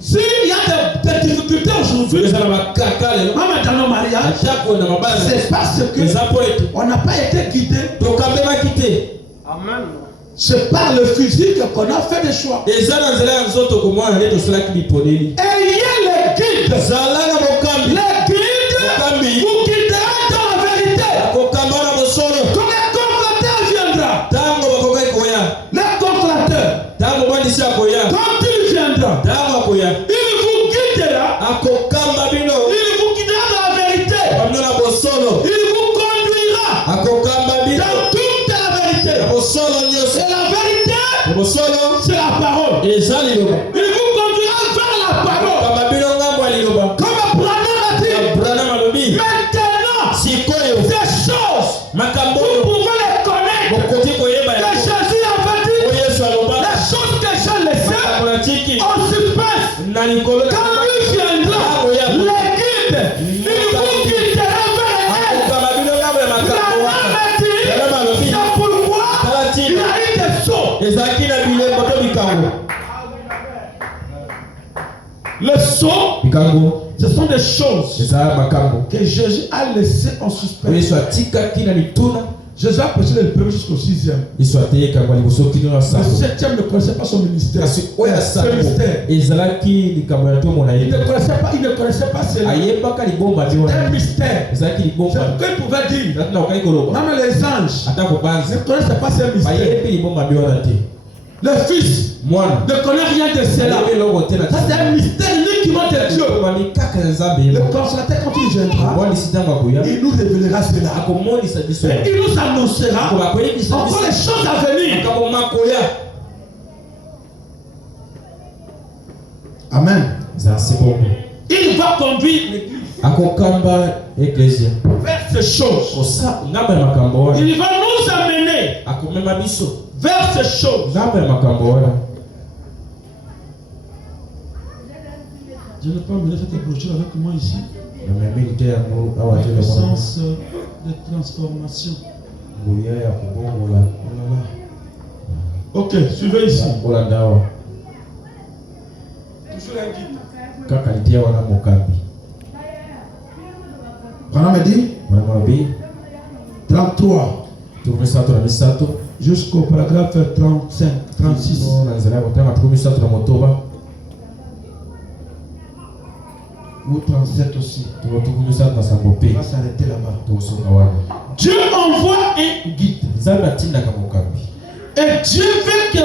S'il y a des difficultés aujourd'hui, même dans nos mariages, c'est parce qu'on n'a pas été guidé. Amen. C'est par le physique qu'on a fait des choix. Ayez le guide. Le guide vous guidera dans la vérité. Quand le conflateur viendra, le conflateur, quand il viendra, il vous guidera. Il vous guidera dans la vérité. Il vous conduira dans toute la vérité. C'est la vérité, c'est la parole. Il vous conduira vers la parole. Comme Branham a dit, maintenant, ces choses, vous pouvez les connaître. Que Jésus avait dit, les choses que je laissais en suspense. Quand lui viendra, le guide, il vous guidera vers elle. Branham a dit, c'est pourquoi il a eu des sauts. Le saut, ce sont des choses que Jésus a laissées en suspens. Jésus a prêché le premier jusqu'au 6e. Le 7e ne connaissait pas son ministère. Ce mystère. Il ne connaissait pas cela. C'était un mystère. C'est ce qu'il pouvait dire. Même les anges ne connaissaient pas ce mystère. Le Fils ne connaît rien de cela. Ça, c'est un mystère uniquement de Dieu. Le consolateur, quand il viendra, il nous révélera cela. Et il nous annoncera encore les choses à venir. Amen. Il va conduire l'église vers ces choses. Il va nous amener vers ces choses. Je ne peux pas mener cette brochure avec moi ici. La puissance de transformation. Ok, suivez ici. Toujours un guide. Branham dit, 33 jusqu'au paragraphe 35, 36. Ou 37 aussi. On va s'arrêter là-bas. Dieu envoie un guide. Et Dieu veut que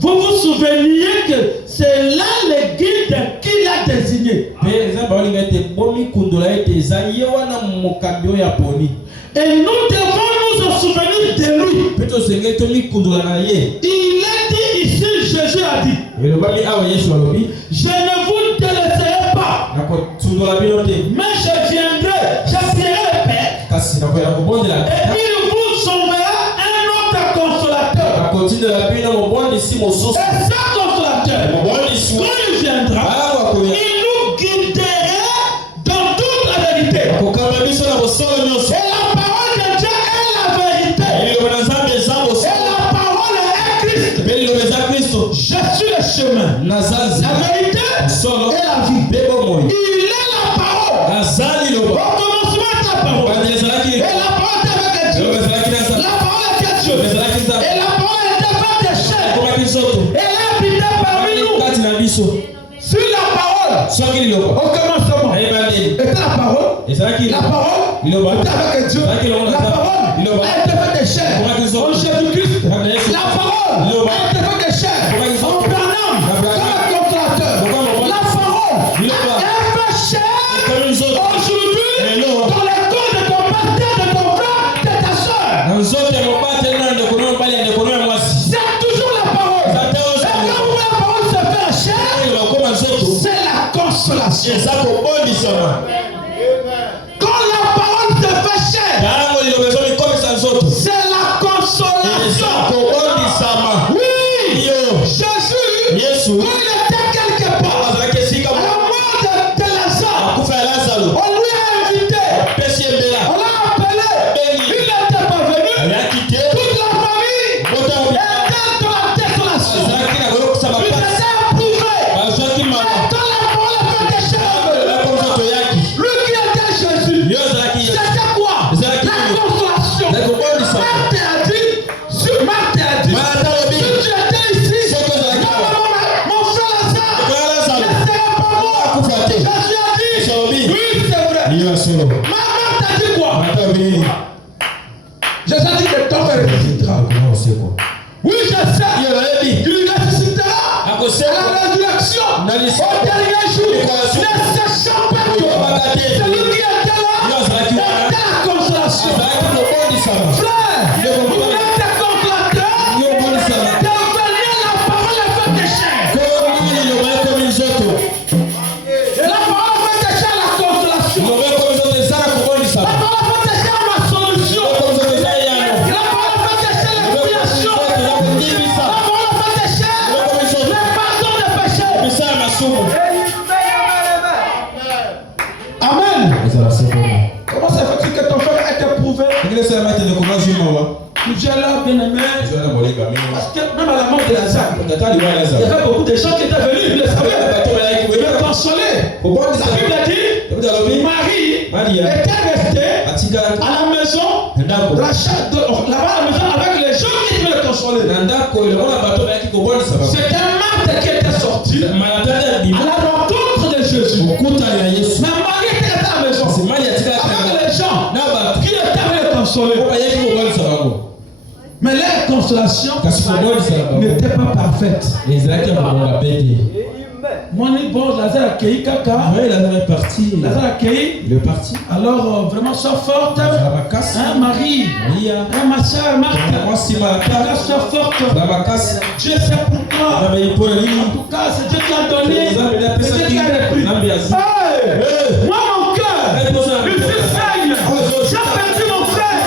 vous souveniez que c'est là le guide qu'il a désigné. Et nous devons nous en souvenir de lui. Il a dit ici, Jésus a dit, je ne vous délaisserai pas, mais je viendrai, j'appellerai le Père, et il vous enverra un autre consolateur. Et ce consolateur, quand il viendra, il nous guidera dans toute la vérité. Et la parole de Dieu est la vérité. Et la parole est Christ. Je suis le chemin, la vérité et la vie. Il est la parole. Au commencement est la parole. Et la parole était avec Dieu. La parole était Dieu. Et la parole était faite de chair. Elle a habité parmi nous. Sur la parole. Au commencement était la parole. La parole était avec Dieu. La parole a été faite de chair. En Jésus-Christ. La parole a été faite de chair. En Branham, comme consolateur. La parole a été chair. Aujourd'hui, dans le corps de ton pasteur, de ton frère, de ta soeur. C'est toujours la parole. Et quand la parole se fait chair, c'est la consolation. Quand la parole se fait chair, c'est la consolation. Oui, Jésus, quand il était quelque part, à la mort de Lazare, on lui a invité, on l'a appelé, il n'était pas venu, toute la famille était dans la désolation. Il était éprouvé. Et quand la parole a fait des choses, lui qui était Jésus, c'était quoi? La consolation. Marthe a dit, si tu étais ici, mon frère Lazare ne serait pas mort. Jésus a dit, oui, c'est vrai. Marthe a dit quoi? Jésus a dit que ton père ressuscitera. Oui, je sais. Il ressuscitera à la résurrection. Au dernier jour, ne sachant pas que celui qui était là était la consolation. Frère, vous êtes des consolateurs de venir la parole a fait des chair. La parole a fait des chair la consolation. La parole a fait des chair ma solution. La parole a fait des chair l'expiation. La parole a fait des chair le pardon des péchés. Amen. Comment ça fait-il que ton frère est éprouvé? Tu viens là, bien-aimé. Parce que même à la mort de Lazare, il y avait beaucoup de gens qui étaient venus, ils le savaient. Ils le consolaient. La Bible dit, Marie était restée à la maison, là-bas à la maison avec les gens qui devaient le consoler. C'était Marthe qui était sortie à la rencontre de Jésus. Mais Marie était à la maison avec les gens qui étaient le consoler. Mais leur consolation n'était pas parfaite. Moi, Lazare a accueilli Kaka. Lazare est parti. Lazare a accueilli. Il est parti. Alors, vraiment, sois forte. Marie. Ma soeur, Marthe. Sois forte. Dieu sait pourquoi. En tout cas, c'est Dieu qui a donné. C'est Dieu qui a repris. Moi, mon cœur, il se saigne. J'ai perdu mon frère.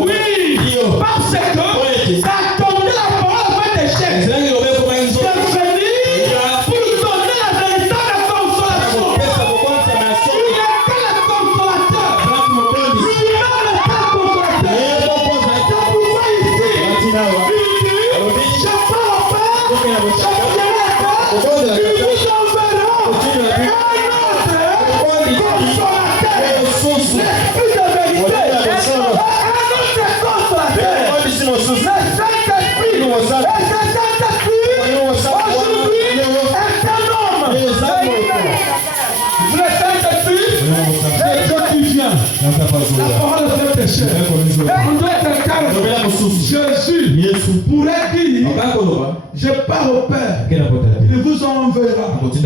Oui, parce que ça a tombé la parole a fait des chèques. C'est venu pour donner la véritable consolation. Il était le consolateur. Lui-même était le consolateur. C'est pourquoi ici, il dit, je pars au Père, je viendrai au Père, il vous enverra un autre pourrait dire, je pars au Père, il vous enverra un autre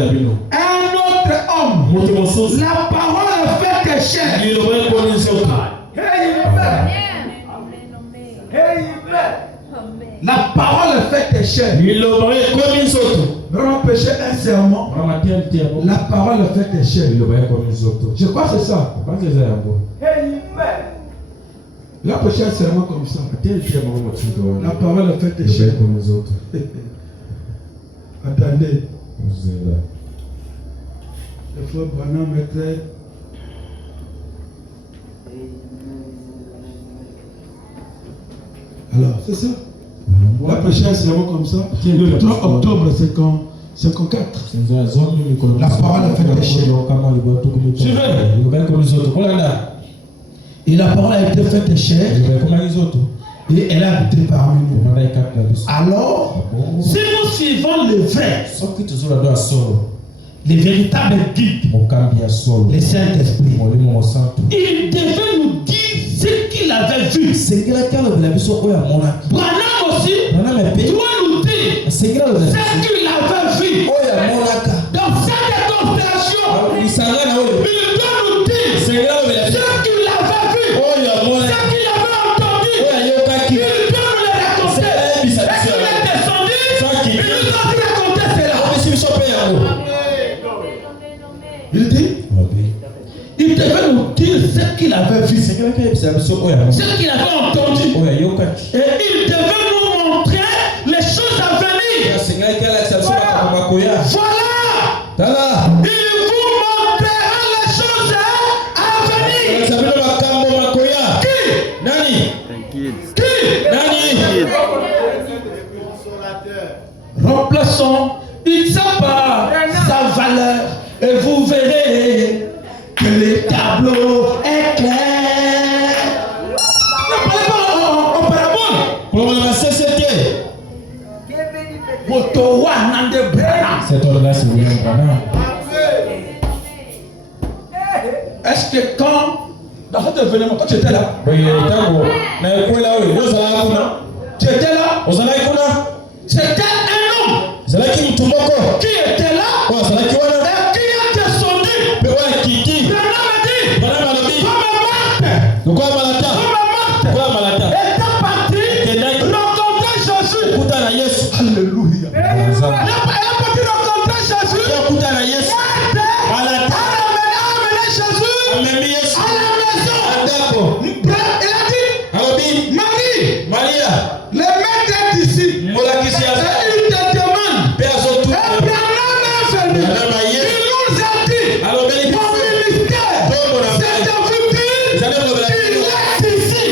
homme. La parole fait chair. La parole fait chair. Vraiment péché un serment. La parole fait chair. Je crois que c'est ça. La péché un serment comme ça. La parole fait chair. Attendez. Le frère Branham mettrait. Alors, c'est ça. La péché un serment comme ça. Le 3 octobre 54. La parole a fait péché. Et la parole a été faite chair. Et elle a habité parmi nous. Alors, si nous suivons le vrai, les véritables guides, les Saint-Esprit, il devait nous dire ce qu'il avait vu. Branham aussi doit nous dire ce qu'il avait vu. Dans cette constellation, il doit nous dire ce qu'il avait vu, ce qu'il avait entendu. Il doit nous le raconter. Et qu'il est descendu, il nous a dit raconter cela. Il dit, il devait nous dire ce qu'il avait vu, ce qu'il avait entendu. Et il devait nous montrer les choses à venir. Voilà. Il vous montrera les choses à venir. Qui? Remplaçons une par sa valeur et vous verrez que le tableau est clair. Ne parlez pas en parabole. Est-ce que quand dans cet événement, toi tu étais là? Tu étais là? C'était un homme qui était là et qui a descendu. Était parti rencontrer Jésus. Alléluia. Elle est partie rencontrer Jésus. Elle a amené Jésus à la maison. Il a dit, Marie, le maître est ici. Et il te demande. Abraham est venu. Il nous a dit, mon ministère, c'est de vous dire qu'il est ici.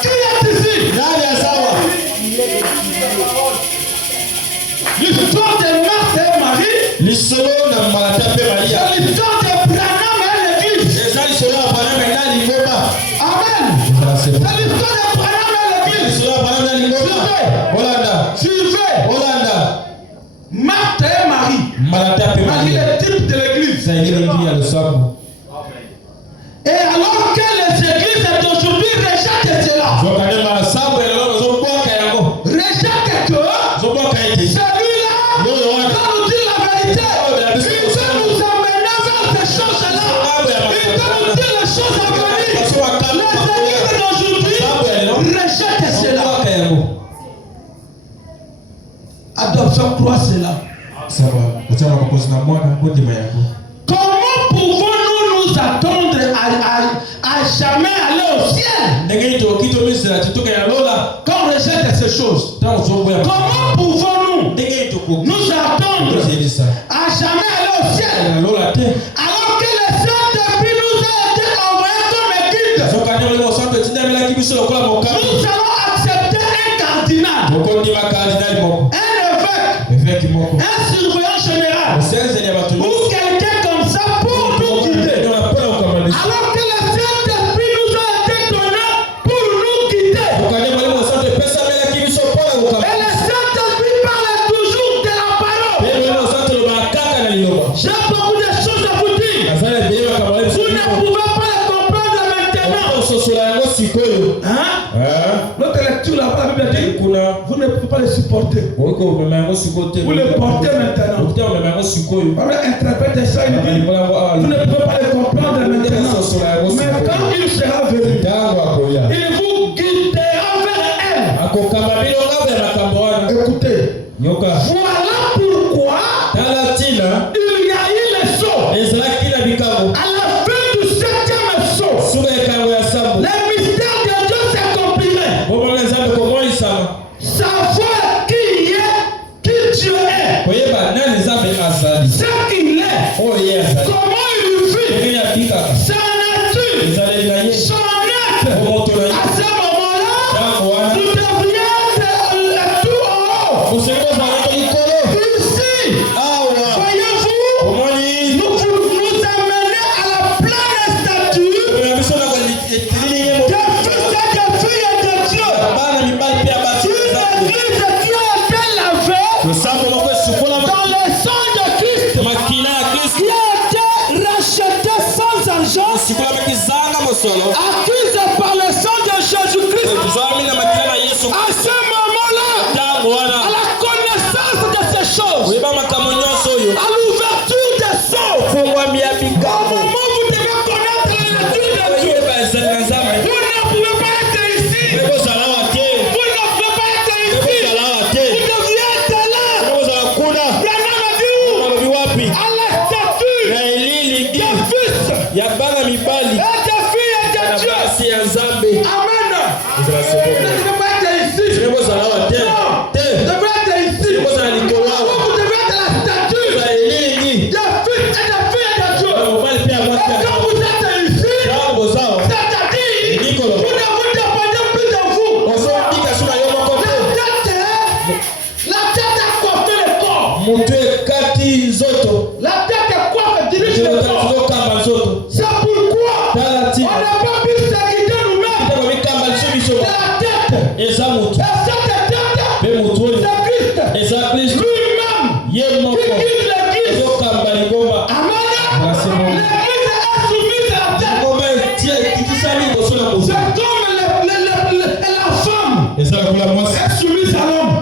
Qui est ici? L'histoire de Marthe et Marie. L'histoire de Branham et l'église. Amen. C'est l'histoire de Branham et l'église. Suivez. Marthe et Marie. Marie est le type de l'église. Et alors que les églises d'aujourd'hui rejettent cela. Rejettent que celui-là va nous dire la vérité. Il va nous amener vers ces choses-là. Il va nous dire les choses à venir. Les églises d'aujourd'hui rejettent cela. Adoption croit cela. Comment pouvons-nous nous attendre à jamais aller au ciel quand on rejette ces choses? Comment pouvons-nous nous attendre à jamais aller au ciel alors que le Saint-Esprit nous a été envoyé comme guide? Nous allons accepter un cardinal, un évêque, un surveillant général ou quelqu'un comme ça pour nous guider. Alors que le Saint-Esprit nous a été donné pour nous guider. Et le Saint-Esprit parle toujours de la parole. J'ai beaucoup de choses à vous dire. Vous ne pouvez pas les comprendre maintenant. Hein? Vous ne pouvez pas les supporter. Vous les portez maintenant. Vous interprétez ça, il dit, vous ne pouvez pas les comprendre maintenant. Mais quand il sera venu, il vous guidera vers elle. Écoutez, voilà pourquoi il y a eu les sauts. À la fin du 7e saut, les mystères de Dieu s'accompliraient. Savoir qui Dieu est, ce qu'il est, comment il vit, sa nature, son être. À ce moment-là, vous devriez être tout en haut. Ici, voyez-vous, nous amener à la pleine stature des fils et des filles de Dieu. Une église qui a été lavée dans le sang de Christ, qui a été rachetée sans argent, acquise par le sang de Jésus-Christ. À ce moment-là, à la connaissance de ces choses, à l'ouverture des sceaux, au moment où vous devez connaître la nature de Dieu, vous ne pouvez pas être ici. Vous ne pouvez pas être ici. Vous devriez être là. Branham a dit où? À la stature des fils et des filles de Dieu. Amen. Vous ne devez pas être ici. Non. Vous devez être ici. Vous devez être la stature des fils et des filles de Dieu. Et quand vous êtes ici, c'est-à-dire, vous ne vous dépendez plus de vous. La tête a coiffé le corps. La tête est coiffée, dirige le corps. C'est pourquoi on n'a pas pu se guider nous-mêmes. C'est la tête. Et cette tête, c'est Christ lui-même qui guide l'église. Amen. L'église est soumise à la tête. C'est comme la femme est soumise à l'homme. L'homme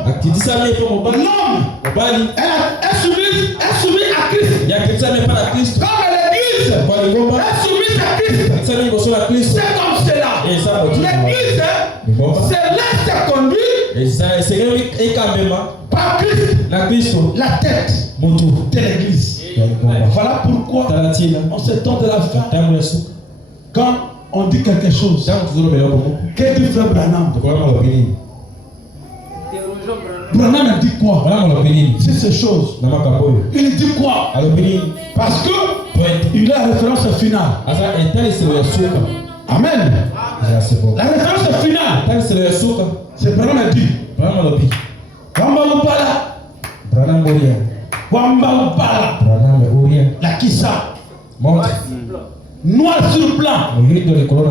est soumis à Christ. Comme l'église est soumise à Christ. C'est comme cela. L'église céleste conduit par Christ, la tête de l'église. Voilà pourquoi on se tend de la fin. Quand on dit quelque chose, que dit frère Branham? Branham dit quoi? C'est ces choses. Il dit quoi? Parce que il a la référence finale. Amen. La référence finale, c'est Branham dit. Wamba Upala. La Kissa. Noir sur blanc.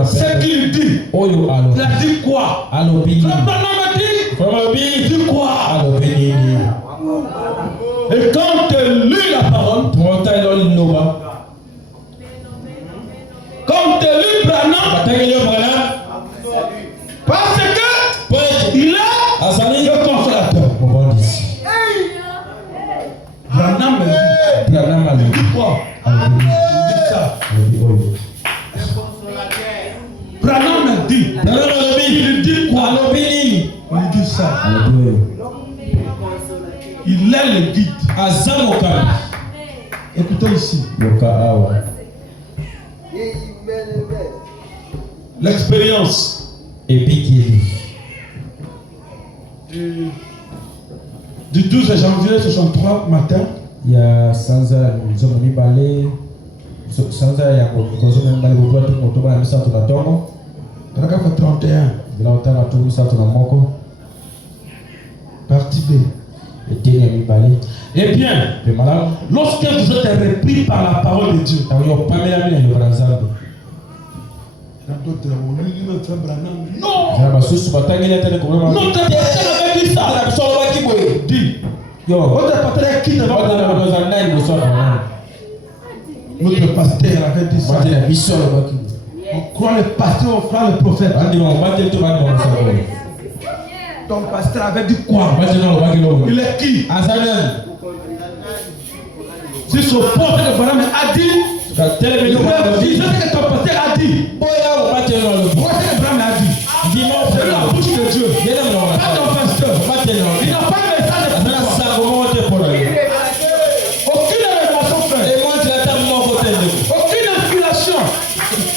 C'est qu'il dit. Il a dit quoi? Il dit quoi? Et quand tu lis la parole, quand tu lis Branham, parce que il est le consolateur. Branham dit quoi? Il dit ça. Branham dit. Il dit quoi? Il dit ça. Il est le guide. Écoutez ici. L'expérience du 12 janvier 63 matin. Il y a Sanza Balé. Sanza Paragraphe 31. Partie B. Eh bien, lorsque vous êtes repris par la parole de Dieu, non, notre pasteur avait dit ça. Dis, votre pasteur qui ne va pas. Notre pasteur avait dit ça. On croit le pasteur, on croit le prophète. Ton pasteur avait dit quoi? Il est qui? Si son porte que Branham a dit, je sais que ton pasteur a dit. Voici que Branham a dit. C'est la bouche de Dieu. Pas ton pasteur. Il n'a pas de message de toi. Aucune révélation faite. Aucune inspiration.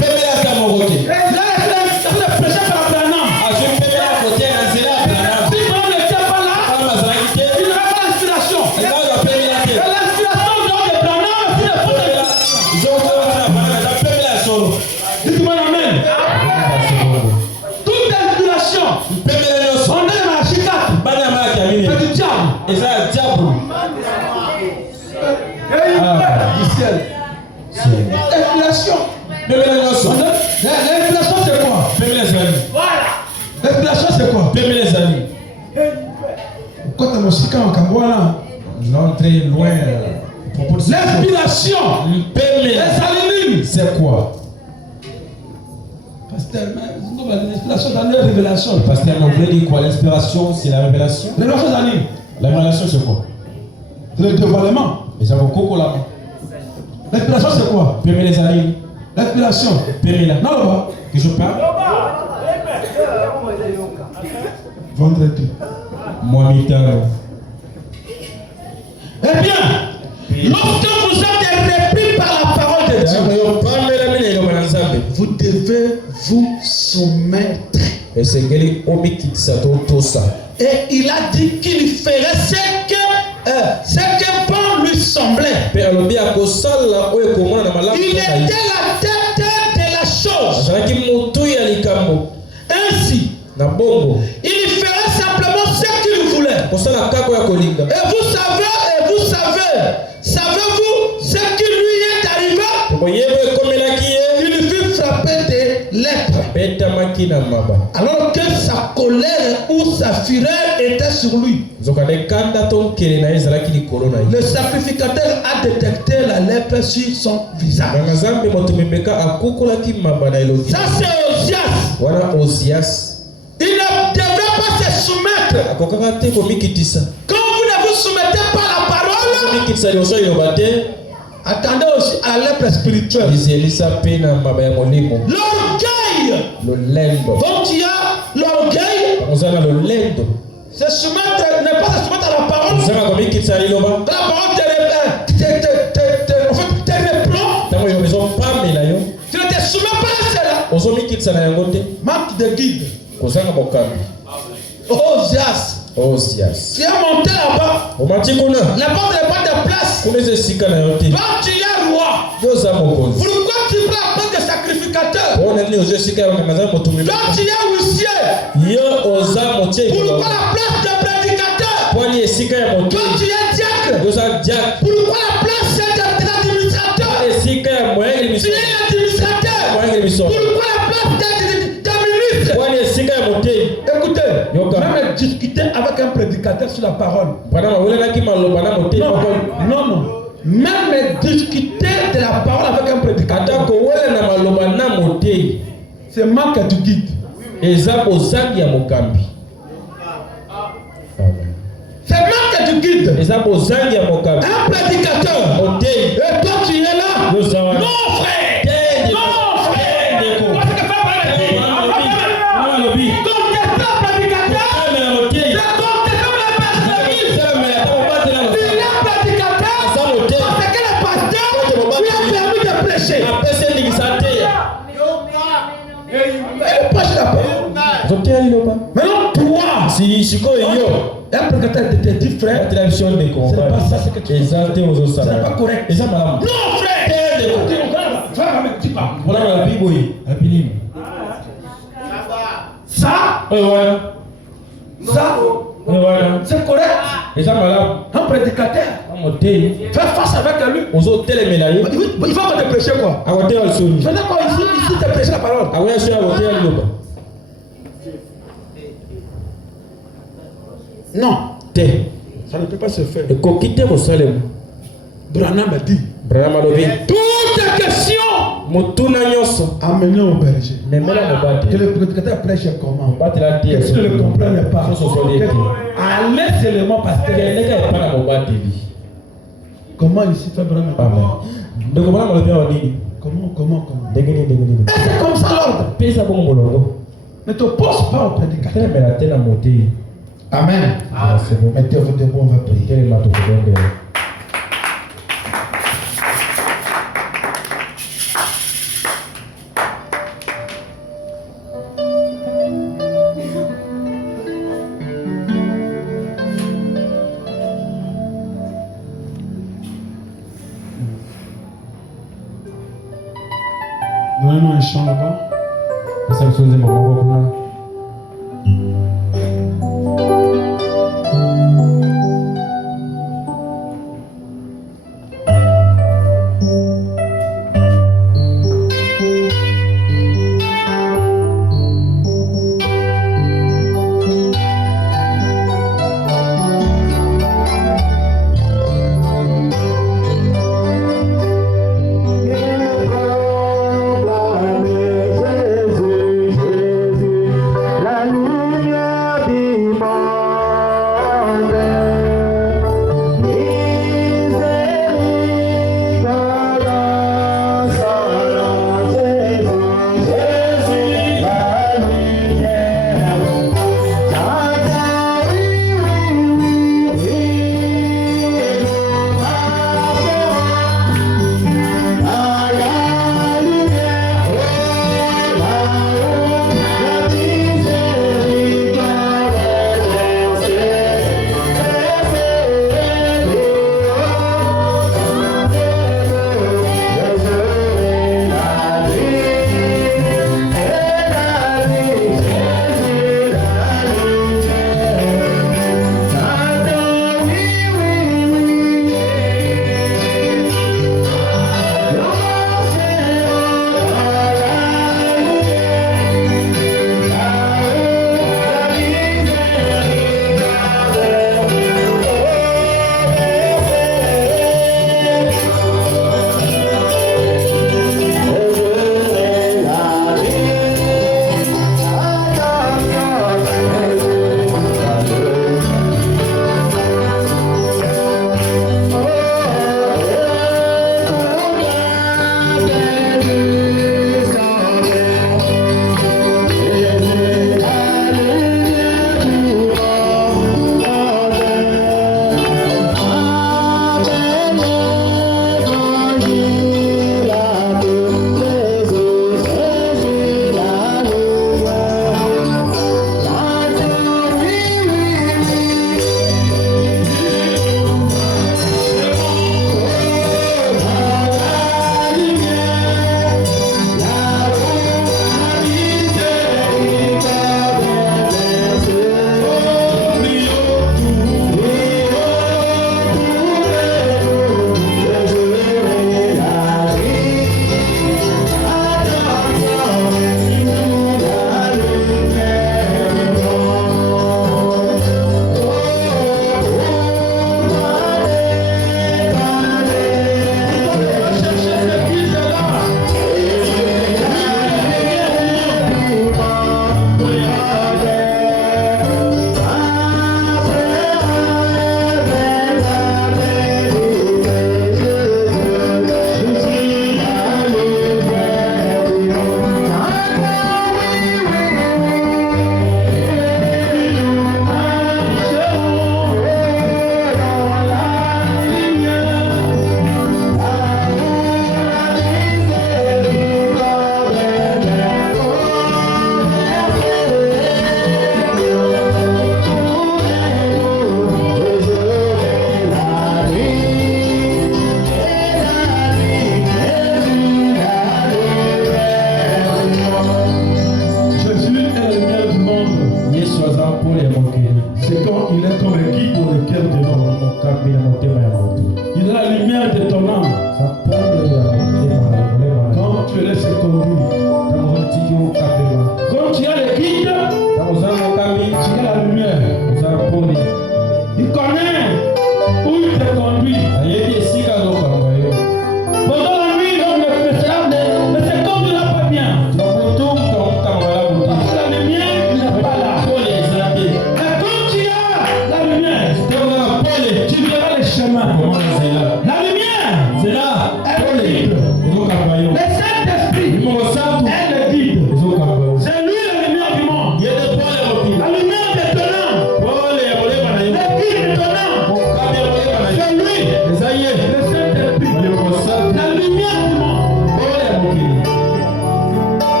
Il a prêché par Branham. Si Branham n'était pas là, il n'aurait pas d'inspiration. Et l'inspiration de Branham, c'est le fond de dites-moi amen. Toute inspiration, on est dans la chicane. C'est du diable. Du ciel. L'inspiration. L'inspiration c'est quoi? L'inspiration c'est quoi? Quand tu as mon chicane en Cambouana, Non, très loin. l'inspiration, les alénimes, C'est quoi? pasteur, l'inspiration dans les révélations. Pasteur, on voulait dire quoi? L'inspiration, c'est la révélation. Révélation d'anime, La révélation, c'est quoi? le dévoilement. Et ça va beaucoup là. L'inspiration c'est quoi? Permets les amis. L'inspiration. Permets là. Non, là-bas. Que je parle. Vendredi. Moi, mi-temps. Eh bien, lorsque vous êtes repris par la parole de Dieu, vous devez vous soumettre. Et il a dit qu'il ferait ce que bon lui semblait. Il était la tête de la chose. Ainsi, il ferait simplement ce qu'il voulait. Et vous savez-vous ce qui lui est arrivé? Il fut frappé de lèpre. Alors que sa colère ou sa fureur était sur lui. Le sacrificateur a détecté la lèpre sur son visage. Ça c'est Osias. Il ne devrait pas se soumettre. Quand vous ne vous soumettez pas à la parole, attendez aussi à la lèpre spirituelle. L'orgueil. Donc il y a l'orgueil. Se soumettre, ne pas se soumettre à la parole. La parole te reprend. Tu ne te soumets pas à cela. Manque de guide. Osias. Tu es monté là-bas. Là-bas, tu n'as pas de place. Toi, tu es roi. Pourquoi tu prends la place de sacrificateur? Toi, tu es huissier. Pourquoi la place de prédicateur? Toi, tu es diacre. Pourquoi la place de l'administrateur? Tu es l'administrateur. Pourquoi la place de ministre? Écoutez, même discuter avec un prédicateur sur la parole. Non. Même discuter de la parole avec un prédicateur, c'est manque de guide. C'est manque de guide. Un prédicateur. Et toi tu es là. Non frère. Non frère. Maintenant, toi, un prédicateur te dit, frère, c'est pas ça ce que tu fais. C'est pas correct. Non, frère. Ça, c'est correct. Un prédicateur, fais face avec lui. Il va te prêcher quoi? Je n'ai pas ici te prêcher la parole. Non. Ça ne peut pas se faire. Branham a dit. Toute question amenez au berger. Que le le prédicateur prêche comment? batela Que tu ne le comprennes pas. Allez Allez seulement parce que comment ici tu as vraiment comment? C'est comme ça l'ordre. Ne te pose pas au prédicateur. Amen. Mettez-vous debout, on va prier. Donnez-nous un chant là-bas.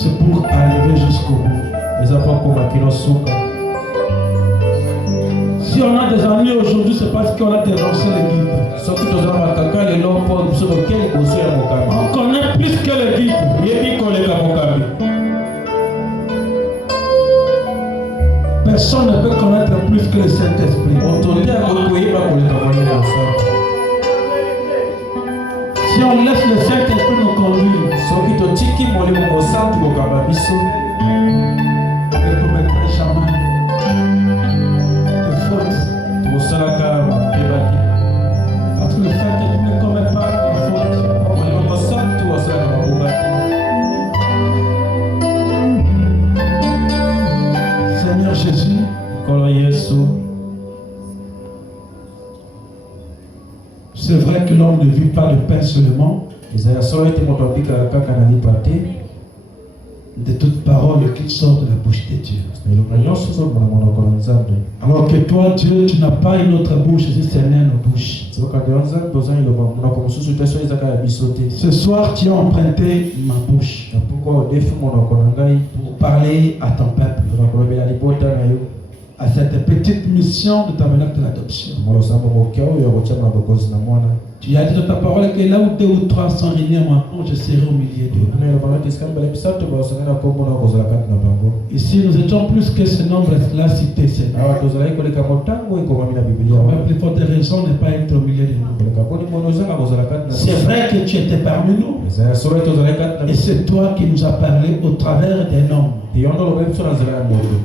c'est pour arriver jusqu'au bout. Si on a des amis aujourd'hui, c'est parce qu'on a dévancé les guides. On connaît plus que les guides. Personne ne peut connaître plus que le Saint-Esprit. Si on laisse le Saint-Esprit nous conduire, il ne commettra jamais de faute. Parce que le Saint-Esprit ne commet pas de faute. Seigneur Jésus, c'est vrai que l'homme ne vit pas de pain seulement, de toute parole qui sort de la bouche de Dieu. Alors que toi, Dieu, tu n'as pas une autre bouche, si ce n'est nos bouches. Ce soir, tu as emprunté ma bouche pour parler à ton peuple, à cette petite mission de tabernacle de l'adoption. Tu as dit dans ta parole que là où 2 ou 3 sont réunis en mon nom, je serai au milieu d'eux. Ici, nous étions plus que ce nombre-là cité, Seigneur. Mais plus forte raison n'est pas être au milieu de nous. C'est vrai que tu étais parmi nous. Et c'est toi qui nous as parlé au travers des noms.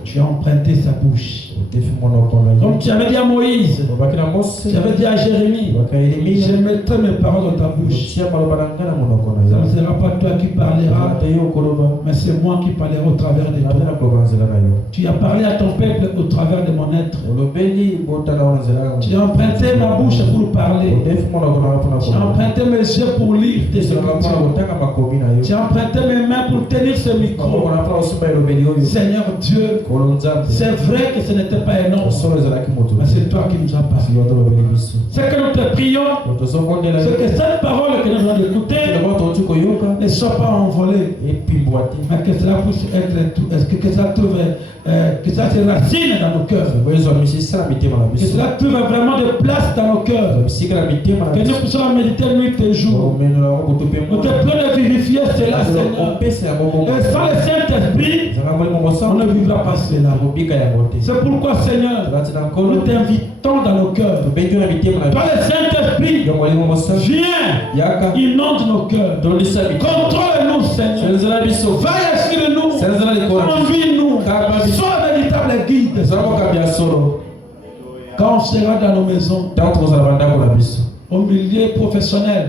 Tu as emprunté sa bouche. Comme tu avais dit à Moïse, tu avais dit à Jérémie, je mettrai mes paroles dans ta bouche. Ce ne sera pas toi qui parleras, mais c'est moi qui parlerai au travers de toi. Tu as parlé à ton peuple au travers de mon être. Tu as emprunté ma bouche pour parler. Tu as emprunté mes yeux pour lire tes écritures. Tu as emprunté mes mains pour tenir ce micro. Seigneur Dieu, c'est vrai que ce n'était pas énorme, mais c'est toi qui nous as parlé. C'est que nous te prions, c'est que cette parole que nous allons écouter ne soit pas envolée, mais que cela puisse être, que cela trouve, que ça se racine dans nos cœurs, que cela trouve vraiment de place dans nos cœurs, que nous puissions méditer nuit et jour. Nous te prions de vérifier cela, Seigneur. Et sans le Saint-Esprit, on ne vivra pas cela. C'est pourquoi, Seigneur, nous t'invitons dans nos cœurs. Toi, le Saint-Esprit, viens, inonde nos cœurs. Contrôle-nous, Seigneur. Veille sur nous. Conduis-nous. Sois un véritable guide. Quand on sera dans nos maisons, au milieu professionnel,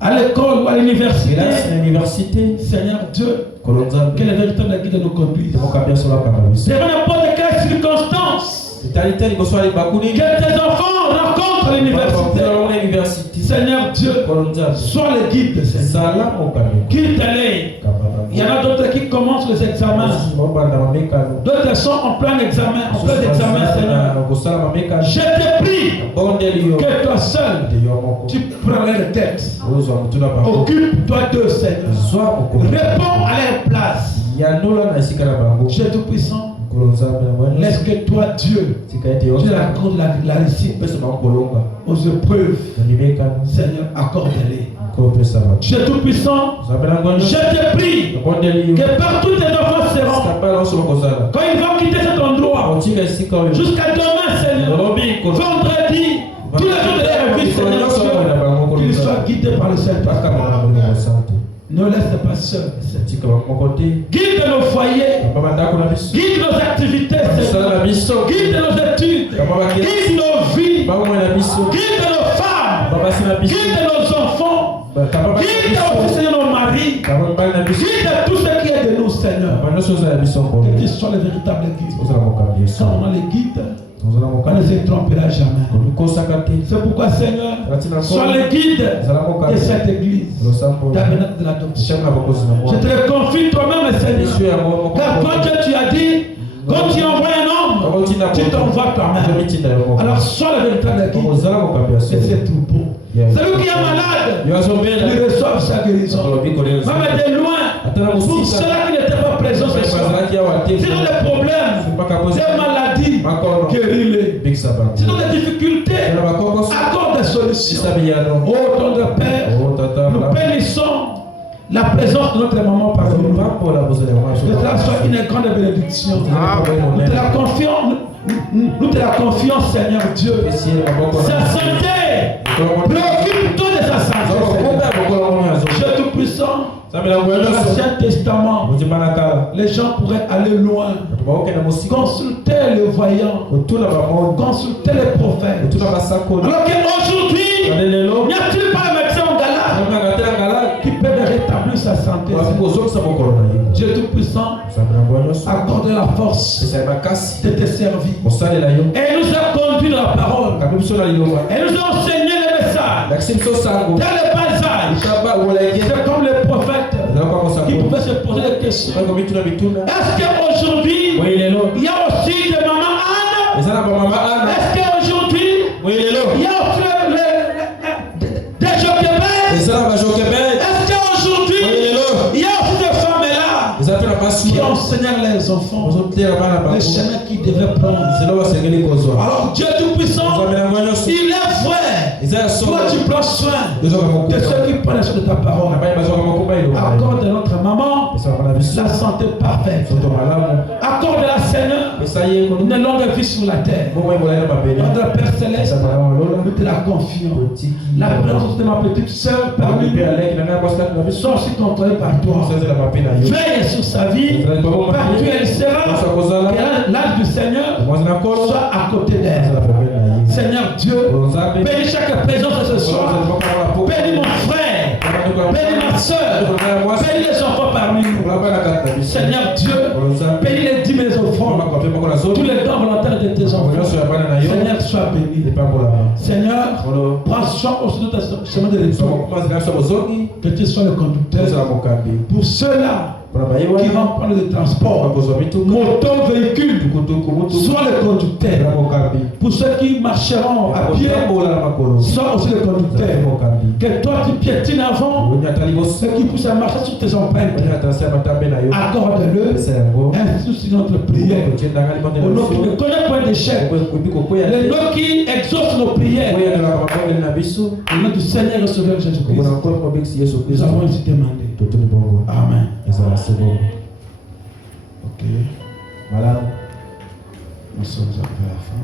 à l'école ou à l'université, Seigneur Dieu, que le véritable guide nous conduise. Devant n'importe quelle circonstance, que tes enfants rencontrent l'université. Seigneur Dieu, sois le guide, Seigneur. Guide-les. Il y en a d'autres qui commencent les examens. D'autres sont en plein examen, Seigneur. Je te prie que toi seul, tu prends les têtes. Occupe-toi d'eux, Seigneur. Réponds à leur place. Je te puissant. Laisse que toi, Dieu, tu accordes la réussite aux épreuves. Seigneur, accorde-les. Je suis tout puissant. Je te prie que partout tes enfants seront. Quand ils vont quitter cet endroit, jusqu'à demain, Seigneur, vendredi, tous les jours de leur vie, Seigneur, qu'ils soient guidés par le Saint-Esprit. Ne laisse pas seul. Guide nos foyers. Guide nos activités. Guide nos études. Guide nos vies. Guide nos femmes. Guide nos enfants. Guide aussi nos maris. Guide tout ce qui est de nous, Seigneur. Que tu sois le véritable guide. Quand on a les guides, on ne se trompera jamais. C'est pourquoi, Seigneur, sois le guide de cette église, tabernacle de l'adoption. Je te le confie toi-même, Seigneur. Car quand tu as dit, quand tu envoies un homme, tu t'envoies toi-même. Alors sois le véritable guide de ces troupeaux. Celui qui est malade, il reçoit sa guérison. Même de loin, Pour ceux-là qui n'étaient pas présents ce soir, s'ils ont des problèmes, des maladies, guéris-les. S'ils ont des difficultés, accorde des solutions. Oh, ton Père, nous bénissons la présence de notre maman parmi nous. Que cela soit une grande bénédiction. Nous te la confions, Seigneur Dieu. Sa santé, préoccupe-toi de sa santé. Dieu Tout-Puissant, dans l'Ancien Testament, les gens pourraient aller loin, consulter les voyants, consulter les prophètes. Alors qu'aujourd'hui, n'y a-t-il pas un médecin en Galate qui peut rétablir sa santé? Dieu Tout-Puissant, accorde la force de te servir. Et nous a conduit dans la parole. Et nous a enseigné les messages. Dans le bas âge, c'est comme les prophètes qui pouvaient se poser des questions. Est-ce qu'aujourd'hui, il y a aussi des mamans Anne? Est-ce qu'aujourd'hui, il y a aussi des Jochebed? Est-ce qu'aujourd'hui, il y a aussi des femmes là qui enseignent les enfants les chemins qu'ils devraient prendre? Alors Dieu Tout-Puissant, il est vrai. Toi tu prends soin de ceux qui prennent soin de ta parole. Accorde à notre maman la santé parfaite. Accorde à la Seigneur une longue vie sur la terre. Notre Père Céleste, nous te la confions. La présence de ma petite soeur parmi nous soit aussi contrôlée par toi. Veille sur sa vie, partout elle sera, que l'âge du Seigneur soit à côté d'elle. Seigneur Dieu, bénis chaque présence de ce soir. Bénis mon frère, bénis ma soeur, bénis les enfants parmi nous. Seigneur Dieu, bénis les dîmes et les offrandes, tous les dons volontaires de tes enfants. Seigneur, sois béni. Seigneur, prends soin aussi de ta chemin de retour. Que tu sois le conducteur. Pour ceux-là qui vont prendre le transport, moto, véhicule, soit le conducteur. Pour ceux qui marcheront à pied, soit aussi le conducteur. Que toi tu piétines avant, ceux qui poussent à marcher sur tes empreintes, accorde-le, ainsi sur notre prière. Au nom qui ne connaît point d'échec, le nom qui exauce nos prières, au nom du Seigneur et Sauveur Jésus-Christ, nous avons ainsi demandé. Amen. Ok. Voilà. Nous sommes arrivés à la fin.